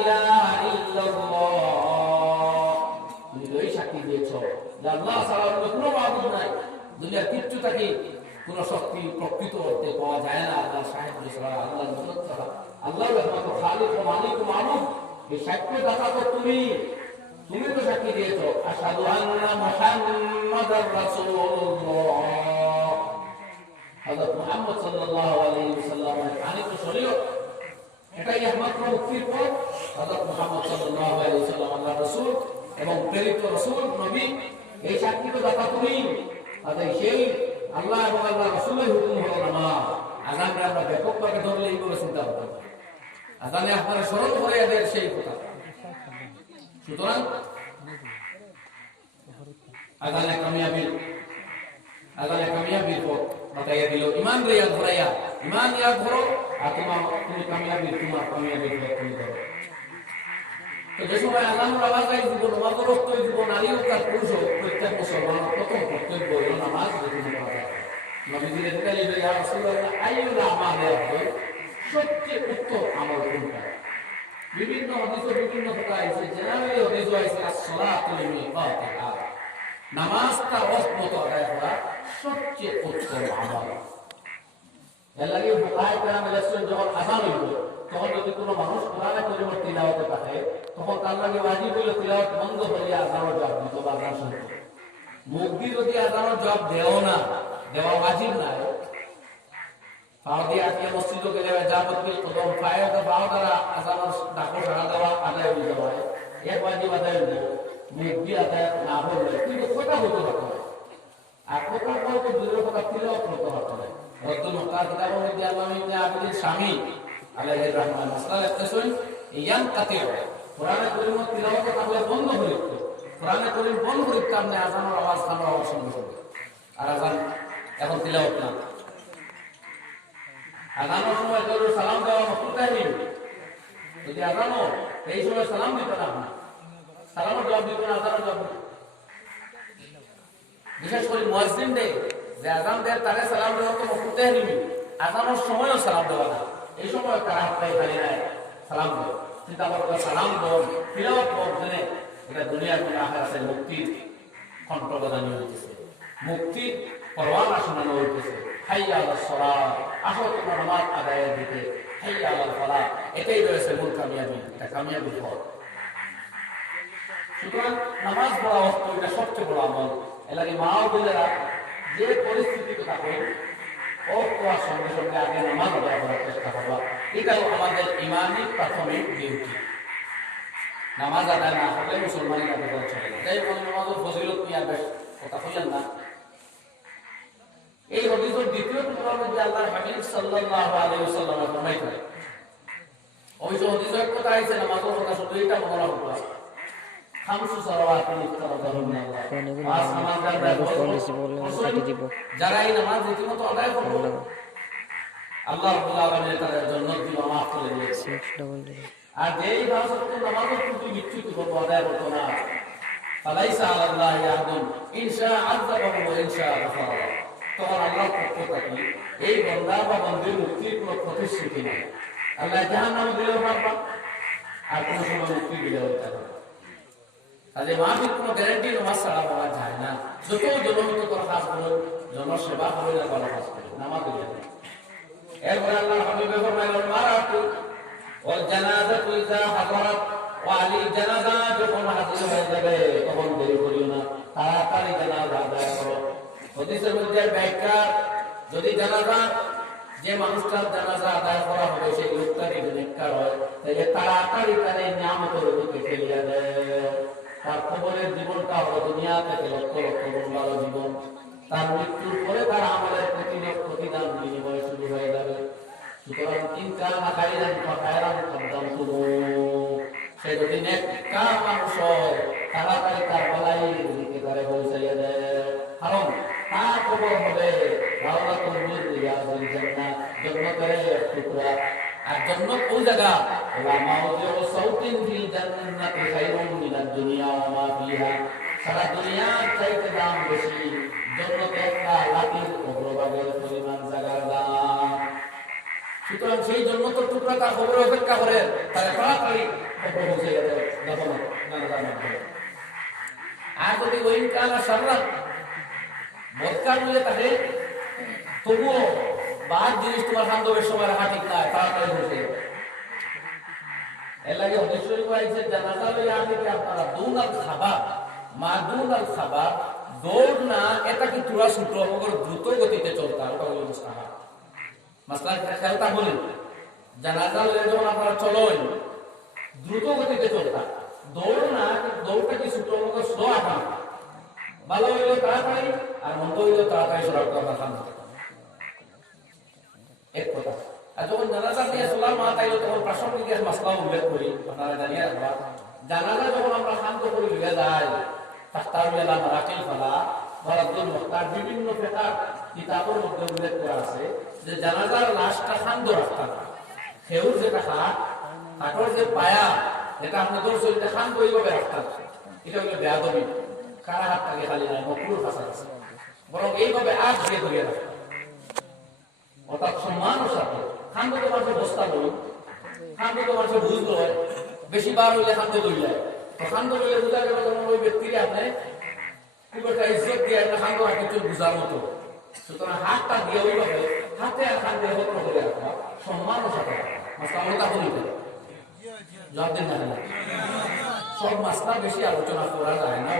ইলাহা ইল্লাল্লাহ, তুমি তো এই সাক্ষী দিয়েছো যে আল্লাহ ছাড়া অন্য কোনো মাবুদ নাই। দুনিয়ার কিচ্ছু থাকি কোন শক্তি প্রকৃত অর্থে পাওয়া যায় না আল্লাহ সাহায্য ছাড়া, আল্লাহর মদদ ছাড়া। আল্লাহর একমাত্র খালিক ও মালিক ও মাবুদ। এই সাক্ষ্য দাতা তো তুমি তো সাক্ষী দিয়েছো আশহাদু আন্না মুহাম্মাদার রাসূলুল্লাহ। হযরত মুহাম্মদ সাল্লাল্লাহু আলাইহি ওয়াসাল্লামের আনিত শরীয়ত, এটাই একমাত্র মুক্তির পথ। হযরত মুহাম্মদ সাল্লাল্লাহু আলাইহি ওয়াসাল্লাম আল্লাহর রাসূল এবং প্রেরিত রাসূল নবী, এই সাক্ষী দাতা তুমি। তাই সেই আল্লাহ এবং আল্লাহ রাসূলের হুকুম হলো নামাজ। আযানকে আমরা ব্যাপকভাবে ধরলে এইভাবে চিন্তা করতে হবে। আযানে আপনারা স্মরণ করে এদের সেই কথা। সুতরাং আযানে কামিয়াবির পথ বাতাইয়া দিল। ইমান রিয়া ধরাইয়া, ইমান ইয়াদ ধরো আর তুমি কামিয়াবির, তোমার কামিয়াবির পথ তুমি ধরো। তো যে সময় আযানের আওয়াজ আই দিব, নামাজের রক্ত দিব, নারী হোক আর পুরুষ হোক, প্রত্যেক মুসলমানের প্রথম কর্তব্য হলো নামাজ যেখানে পড়া যায়। নবীজির এটাই বলে, ইয়া রাসূলুল্লাহ আইয়ুল আমালি আফদল, সবচেয়ে উত্তম আমল কোনটা? বিভিন্ন হাদিসে বিভিন্ন কথা আছে, জেনারেলি হাদিস আছে as-সালাতু লিমিকাতিহা, নামাজটা ওয়াক্ত আদায় করা সবচেয়ে উত্তম আমল। এর লাগে বুখারী কেরাম বলেছেন, যখন আযান হইল তখন যদি কোনো মানুষ কোরআন কারীমের তিলাওয়াতে থাকে, তখন তার লাগে ওয়াজিব হইল তিলাওয়াত বন্ধ করিয়া আযানের জবাব দিতে বা আযান শুনতে। মুখ দিয়ে যদি আযানের জবাব দেও না, দেওয়া ওয়াজিব না, পাওয়া আজকে মসজিদে গেলে জামাত বিল কদম পায়ে পাওয়া দ্বারা আযানের ডাকো সাড়া দেওয়া আদায় হয়ে যাওয়ায় এক ওয়াজিব আদায় হয়ে যাবে। মুখ দিয়ে আদায় না হলে কিন্তু কথা বলতে পারতো না, আর কথা বলতে দূরের কথা তিলাওয়াত করতে পারতো না। রদ্দুল মুক্তার কিতাবের মধ্যে আল্লাহ ইবনে আবিদিন শামী আলাইহির রহমান মাসলা লিখতেছেন, ইয়ান কাতে কোরআনে কারীম তিলাওয়াত তাহলে বন্ধ হয়ে যেত। কোরআনে কারীম বন্ধ হয়ে কারণে আজানের আওয়াজ খানোর আওয়াজ শুনতে হবে। আর আজান এখন তিলাওয়াত না। আজানের সময় কেউ সালাম দেওয়া মকরুহ নেই। যদি আজানো এই সময় সালাম দিতে না, সালামের জবাব দিতে না, আজানের জবাব দিতে। বিশেষ করে মুয়াজ্জিন দেয় যে আজান দেয় তারে সালাম দেওয়া তো মকরুহ নেই। আজানের সময়ও সালাম দেওয়া না। এই সময় তারা হাতটাই খালি নাই সালাম দেয়। চিন্তা করো সালাম দেওয়া তিলাওয়াত করতে এটা দুনিয়ার কোনো আখিরাতের মুক্তির কণ্ঠবদানি হইতেছে, মুক্তির পরওয়ানা শোনানো হইতেছে। হাইয়া আলাস সালাত, আসো তোমরা নামাজ আদায়ের দিকে। হাইয়া আলাল ফালাহ, এটাই রয়েছে মূল কামিয়াবি, এটা কামিয়াবির পথ। সুতরাং নামাজ পড়া অর্থ এটা সবচেয়ে বড় আমল। এর লাগে মা ও বোনেরা যে পরিস্থিতিতে থাকেন পড়ার সঙ্গে সঙ্গে আগে নামাজ আদায় করার চেষ্টা করবা। এটাও আমাদের ইমানি প্রাথমিক ডিউটি। নামাজ আদায় না হলে মুসলমানের আদায় করা চলে না। তাই বলে নামাজের ফজিলত নিয়ে বেশ কথা বললেন না। এই হাদিসের দ্বিতীয় টুকরা মধ্যে আল্লাহর হাবিব সাল্লাল্লাহু আলাইহি ওয়াসাল্লাম ফরমাই করেন, ওই যে হাদিসে এক কথা আছে নামাজের কথা শুধু এটা বলা হলো খামসু সালাওয়াতিন ইফতারাদাহুন্না যারা এই নামাজ রীতিমতো আদায় করবে আল্লাহ রাব্বুল আলামিন তাদের জান্নাত দিব মাফ করে দিয়েছে। আর যেই নামাজের প্রতি বিচ্যুত করবো আদায় করতো না, ফালাইসা আলাল্লাহি আহাদুন ইনশা আযাবাহু ওয়া ইনশা গফারা, তখন আল্লাহর পক্ষ থেকে এই বান্দা বা বান্দির মুক্তির কোনো প্রতিশ্রুতি নেই। আল্লাহ জাহান্নামে দিলেও পারবা, আর কোনো সময় মুক্তি দিলেও পারবা। তাহলে মাফির কোনো গ্যারান্টি নামাজ ছাড়া পাওয়া যায় না। যত জনহিত করা কাজ করো, জনসেবা করে না ভালো কাজ করো, নামাজ দিলে। এরপরে আল্লাহর হাবিব ফরমাইলেন মারাতু ওয়াল জানাজাতু ইযা হাদারাত, ওয়ালি জানাজা যখন হাজির হয়ে যাবে তখন দেরি করিও না, তাড়াতাড়ি জানাজা আদায় করো। হাদিসের মধ্যে ব্যাখ্যা, যদি জানাজা যে মানুষটার জানাজা আদায় করা হবে সেই লোকটারই নেককার হয়, তাহলে তাড়াতাড়ি তার এই নিয়ামতের দিকে ফেলিয়া দেয়। তার কবরের জীবনটা হলো দুনিয়া থেকে লক্ষ লক্ষ গুণ ভালো জীবন। তার মৃত্যুর পরে তার আমলের প্রতিদান বিনিময় শুরু হয়ে যাবে। সুতরাং চিন্তা না খাইরান খায়রান কদ্দাম তুমু, সে যদি নেককার মানুষ হয় তাড়াতাড়ি তার বালাইয়ের দিকে তারে পৌঁছাইয়া দেয়। কারণ তার কবর হবে রাওদাতুল মিন রিয়াজিল জান্নাহ, জান্নাতের এক টুকরা। আর জান্নাত ওই জায়গা ওয়া মাউযিউ সাউতিন ফিল জান্নাতি খায়রুম মিনাদ দুনিয়া ওয়া মা ফিহা, সারা দুনিয়ার চাইতে দাম বেশি জান্নাতে একটা লাঠির অগ্রভাগের পরিমাণ জায়গার দাম। সুতরাং সেই জান্নাতের টুকরা তার কবরে অপেক্ষা করে, তার তাড়াতাড়ি কবর পৌঁছে যাবে দাফনের মাধ্যমে। আর যদি ওই কালা সাররা বদকার হয়ে থাকে তবুও বাদ জিনিস তোমার বান্ধবের সময় রাখা ঠিক নাই, তাড়াতাড়ি বসে এর লাগে অবশ্যই কয়েছে জানাজা লইয়া আমি কি আপনারা দুনাল খাবার মাদুনাল খাবার দৌড় না, এটা কি তুরা সূত্র মগর দ্রুত গতিতে চলতা, ওটা হলো মুস্তাহাব। মাসলা খেলতা বলেন জানাজা লইয়া যখন আপনারা চলেন দ্রুত গতিতে চলতা, দৌড় না, দৌড়টা কি সূত্র মগর স্লো আটা, ভালো হইলো তাড়াতাড়ি আর মন্দ হইলো তাড়াতাড়ি সরাব কথা খান এক কথা। আর যখন জানাজা দিয়ে সোলার মা তাইলো তখন প্রাসঙ্গিক মাসলা উল্লেখ করি, আপনারা জানিয়ে রাখবা। জানাজা যখন আমরা শান্ত করে লিখে যাই তাহতারুল্লাহ মারাকিল ফালা ওয়ারাদুল মুখতার বিভিন্ন ফিকহ কিতাবের মধ্যে উল্লেখ করা আছে যে জানাজার লাশটা শান্ত রাখতে হবে। খেউর যেটা হাত, হাঁটুর যে পায়া, এটা আপনাদের শরীরটা শান্ত এইভাবে রাখতে হবে। এটা হলো বেয়াদবি, কারা হাতটাকে খালি নাই মকরুর ফাঁসা আছে, বরং এইভাবে আজ দিয়ে ধরিয়ে রাখতে হবে। অর্থাৎ সম্মানের সাথে খান্দকে মানুষের বস্তা বলুন, খান্দকে মানুষের বুঝতে হয়, বেশি বার হইলে খান্দ লই যায়। তো খান্দ লইলে বোঝা গেল যেমন ওই ব্যক্তিকে আপনি খুব একটা ইজ্জত দিয়ে একটা খান্দ রাখতে চল বুঝার মতো। সুতরাং হাতটা দিয়ে ওইভাবে হাতে আর খান্দে একত্র করে রাখা সম্মানের সাথে মাসলা বলি জবাব দিন না। সব মাসলা বেশি আলোচনা করা যায় না,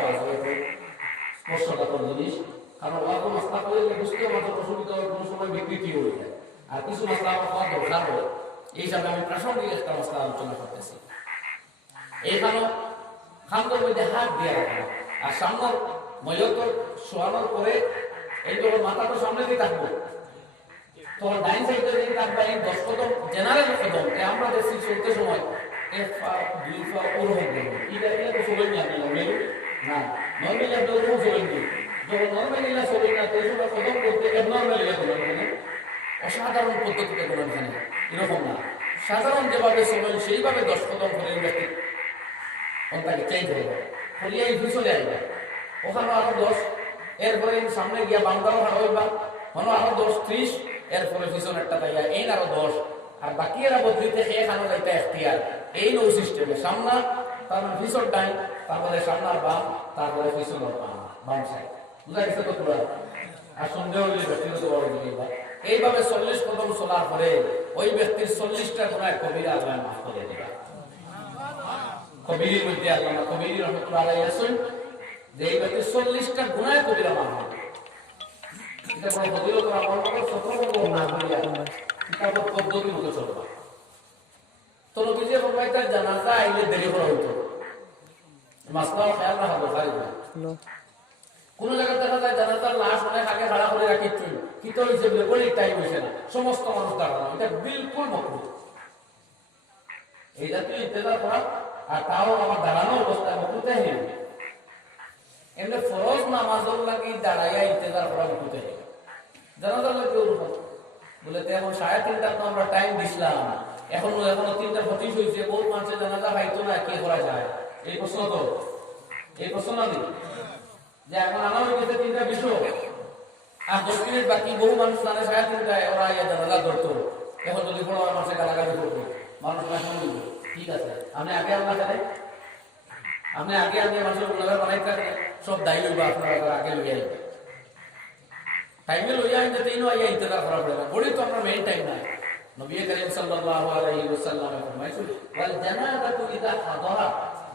স্পর্শকাতর জিনিস। কারণ অল্প মাসলা করলে বুঝতে আমাদের অসুবিধা হয়, কোনো সময় বিকৃতি হয়ে যায়। আর কিছু মাসলা আমার হওয়া দরকার হয়, এই হিসাবে আমি প্রাসঙ্গিক একটা মাসলা আলোচনা করতেছি। এইখানে খান্দর মধ্যে হাত দিয়ে রাখবো, আর সামনের ময়ূর শোয়ানোর পরে এই যখন মাথাটা সামনে দিয়ে থাকবো তখন ডাইন সাইডে দিয়ে থাকবে এই 10 কদম জেনারেল কদম। আমরা দেখছি চলতে সময় এক পা দুই পা ওরকম করবো এটা এটা তো সবাই নিয়ে আপনি লাগবে না নর্মালি আপনি ওরকম সবাই নিয়ে যখন নর্মালি না সবাই না তো এসব কদম করতে নর্মালি করবেন এখানে অসাধারণ পদ্ধতিতে করবেন এখানে এরকম না সাধারণ যেভাবে চলেন সেইভাবে 10 কদম করে ব্যক্তি ওটাকে চেঞ্জ হয়ে যাবে হলিয়াই চলে আসবে ওখানে আরো 10 এরপরে সামনে গিয়া বাংলাও হইবা হলো আরো 10 30 এরপরে পিছনে একটা তাইয়া এই আরো 10 আর বাকি এরা বদলিতে এখানে যাইতে এখতিয়ার এই নো সিস্টেমে সামনা তারপরে পিছন টাইম তারপরে সামনার বাম তারপরে পিছনের বাম সাইড বুঝা গেছে তো পুরা আর সন্দেহ হইলে ব্যক্তিগত বড় দিবা এইভাবে 40 কদম চলার পরে ওই ব্যক্তির 40টা গুনাহ কবিরা আল্লাহ মাফ করে দিবা কবিরের মধ্যে আল্লাহ কবির রহমাতুল্লাহ আলাইহি আছেন যে এই ব্যক্তির 40টা গুনাহ কবিরা মাফ হবে এটা বড় ফজিলত আমল করে সতর্ক না করিয়া কিতাব পদ্ধতি মতো চলবা তো নবীজি ফরমাইতেন জানাজা আইলে দেরি করা হইতো মাসলাও খেয়াল রাখা দরকার কোন জায়গায় দেখা যায় জানাজার লাশ অনেক আগে ভাড়া করে রাখি কিন্তু হয়েছে বলে বলি টাইম হয়েছে না সমস্ত মানুষ দাঁড়ানো এটা বিলকুল মাকরুহ এই জাতীয় ইন্তেজার করা আর তাও আমার দাঁড়ানো অবস্থায় মাকরুহ তাই এমনি ফরজ নামাজের লাগি দাঁড়াইয়া ইন্তেজার করা মাকরুহ তাই জানাজার লাগি ওরকম বলে তো এখন 3:30 তো আমরা টাইম দিছিলাম এখনো 3:25 হয়েছে বহুত মানুষের জানাজা পাইতো না কি করা যায় এই প্রশ্ন না যে এখন আনা হয়ে গেছে 3:20 আর 10 মিনিট বাকি বহু মানুষ জানে 3:30 ওরা ইয়া জানাজা ধরতো এখন যদি বড় মানুষের গালাগালি করবো মানুষ ভাষণ দিব ঠিক আছে আপনি আগে আল্লাহ জানে আপনি আগে মানুষের গুণাগার বানাইতে সব দায়ী লইবা আপনারা আগে লইয়া যাবে টাইমে লইয়া যেতে আইয়া ইন্তজার করা পড়ে না বড়ি তো আমরা মেইন টাইম নাই নবী করিম সাল্লাল্লাহু আলাইহি ওয়াসাল্লাম ফরমাইছেন ওয়াল জানাজাতু ইযা হাদারা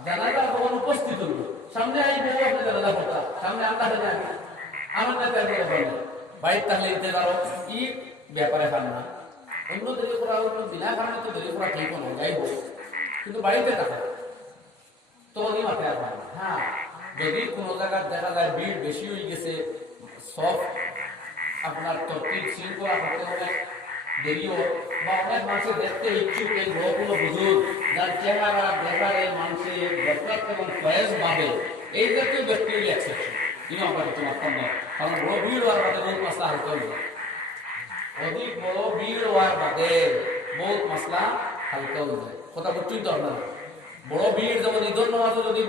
জানাজা যখন উপস্থিত হলো সামনে আইবে আপনি জানাজা পড়তা সামনে আল্লাহ জানে আমার না তার বলে বাইরে তাহলে ইন্তজার কি ব্যাপারে খান না অন্য দেরি করা হলো বিনা কারণে তো দেরি করা ঠিক নয় যাইবো কিন্তু বাড়িতে থাকা তো ওই মাথায় পায় হ্যাঁ যদি কোনো জায়গায় দেখা যায় ভিড় বেশি হয়ে গেছে সব আপনার তরতিব শৃঙ্খলা হতে অনেক দেরিও বা অনেক মানুষের দেখতে ইচ্ছুক এই গ্রহগুলো বুঝুন যার চেহারা দেখারে মানুষের বরকত এবং ফয়েজ পাবে এই জাতীয় ব্যক্তি হলে এক্সেপশন কিন্তু আমার তোমার কম কারণ বড় ভিড় হওয়ার বাদে বহুত মশলা হালকা হয়ে যায় অধিক বড় ভিড় হওয়ার বাদে বহুত মশলা হালকা হয়ে যায় কথা বুঝছেন তো আপনারা বড় ভিড় যেমন ঈদর নামাজও যদি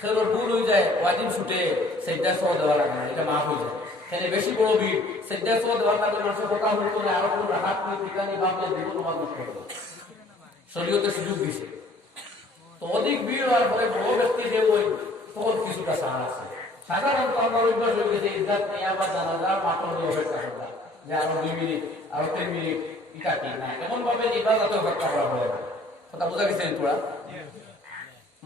খেলোর ভুল হয়ে যায় ওয়াজিব ছুটে সেটা সহ দেওয়া লাগে না এটা মাফ হয়ে যায় এখানে বেশি বড় ভিড় সেটা সহ দেওয়ার কারণে মানুষের কথা হইতো না আরো কোনো হাত নিয়ে পিতানি ভাবলে জীবন নামাজ নষ্ট করবে শরীয়তে সুযোগ দিছে তো অধিক ভিড় হওয়ার পরে বড় ব্যক্তি যে ওই তখন কিছুটা সাহায্য আছে সাধারণত আমার অভ্যাস হয়ে গেছে ইজ্জাত নিয়ে আবার জানাজা মাত্র নিয়ে অপেক্ষা করা যে আরো 2 মিনিট আরো 3 মিনিট এটা ঠিক না এমন ভাবে ইবাদতে অপেক্ষা করা হয় কথা বুঝা গেছেন তোরা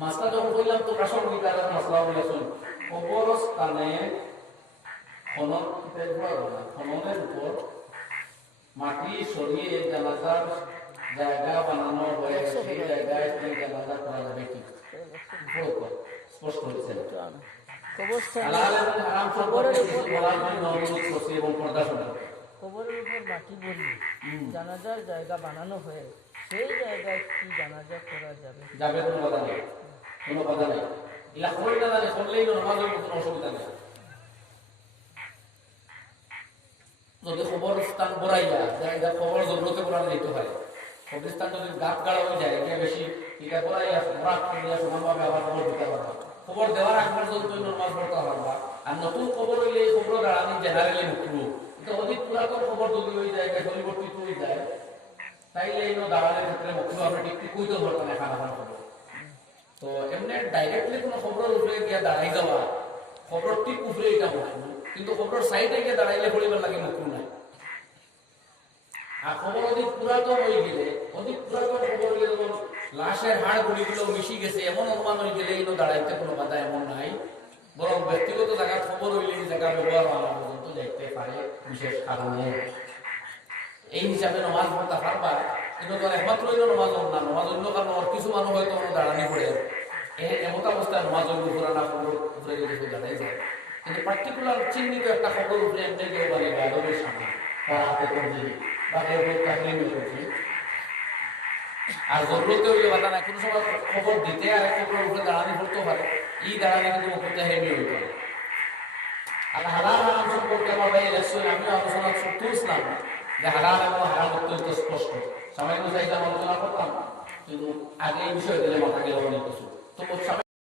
মাসলা যখন বললাম তো প্রাসঙ্গিক আর মাসলা বলেছেন কবরস্থানে খননের উপর মাটি সরিয়ে জানাজার জায়গা বানানো হয়ে সেই জায়গায় জানাজা করা যাবে কি স্পষ্ট হয়েছে কবরের উপর মাটি বলি জানাজার জায়গা বানানো হয়ে সেই জায়গায় কি জানাজা করা যাবে যাবে কোনো বাধা নেই ইলা করলে না করলেই নামাজের কোনো অসুবিধা নেই যদি কবরস্থান বড়াইয়া এটা খবর জরুরতে পড়ানো যেতে হয় কবরস্থান যদি গাছ গাড়া হয়ে যায় এটা বেশি এটা বড়াইয়া রাত করিয়া সমানভাবে আবার খবর দিতে পারবা খবর দেওয়ার আগ পর্যন্ত নামাজ পড়তে পারবা আর নতুন খবর হইলে এই খবর গাড়ানি জেনারেলি মুক্ত এটা অধিক পুরাতন খবর যদি হয়ে যায় পরিবর্তিত হয়ে যায় তাইলে এই দাঁড়ানোর ক্ষেত্রে মুক্ত আমরা ঠিক কইতে পারতাম না খানা খবর তো এমনি ডাইরেক্টলি কোনো খবরের উপরে গিয়া দাঁড়াই যাওয়া খবর ঠিক উপরে এটা মুক্ত কিন্তু খবর সাইডে গিয়ে দাঁড়াইলে পরিবার লাগে মুক্ত নাই আর খবর অধিক পুরাতন হয়ে গেলে অধিক পুরাতন খবর হইলে যেমন লাশের হাড় গুলিগুলো মিশি গেছে এমন অনুমান হয়ে গেলে এগুলো দাঁড়াইতে কোনো বাধা এমন নাই বরং ব্যক্তিগত জায়গার খবর হইলে এই জায়গা ব্যবহার হওয়া পর্যন্ত যাইতে পারে বিশেষ কারণে এই হিসাবে নামাজ পড়তে পারবা কিন্তু তোর একমাত্র হইল নামাজ না নামাজ অন্য কারণ কিছু মানুষ হয়তো দাঁড়ানি পড়ে এমন অবস্থায় নামাজ অন্য পুরানা খবর উপরে যদি দাঁড়াই যায় কিন্তু পার্টিকুলার চিহ্নিত একটা খবর উপরে এমনি কেউ বলে আদবের সামনে বা হাতে করছি বা কেউ চাকরি করছি আর জরুরতে হইলে বাধা নাই, কোনো সময় খবর দিতে আর খবরের উপরে দাঁড়ানি পড়তেও পারে, এই দাঁড়ানি কিন্তু মুখতে হেভি হইতে পারে। আর হালাল হারাম সম্পর্কে আমার ভাই ইলেকশন আমি আলোচনা তুলছিলাম যে হালাল এবং হারাম অত্যন্ত স্পষ্ট, সামান্য চাইতাম আলোচনা করতাম, কিন্তু আগে এই বিষয় দিলে মাথা গেল অনেক কিছু। তো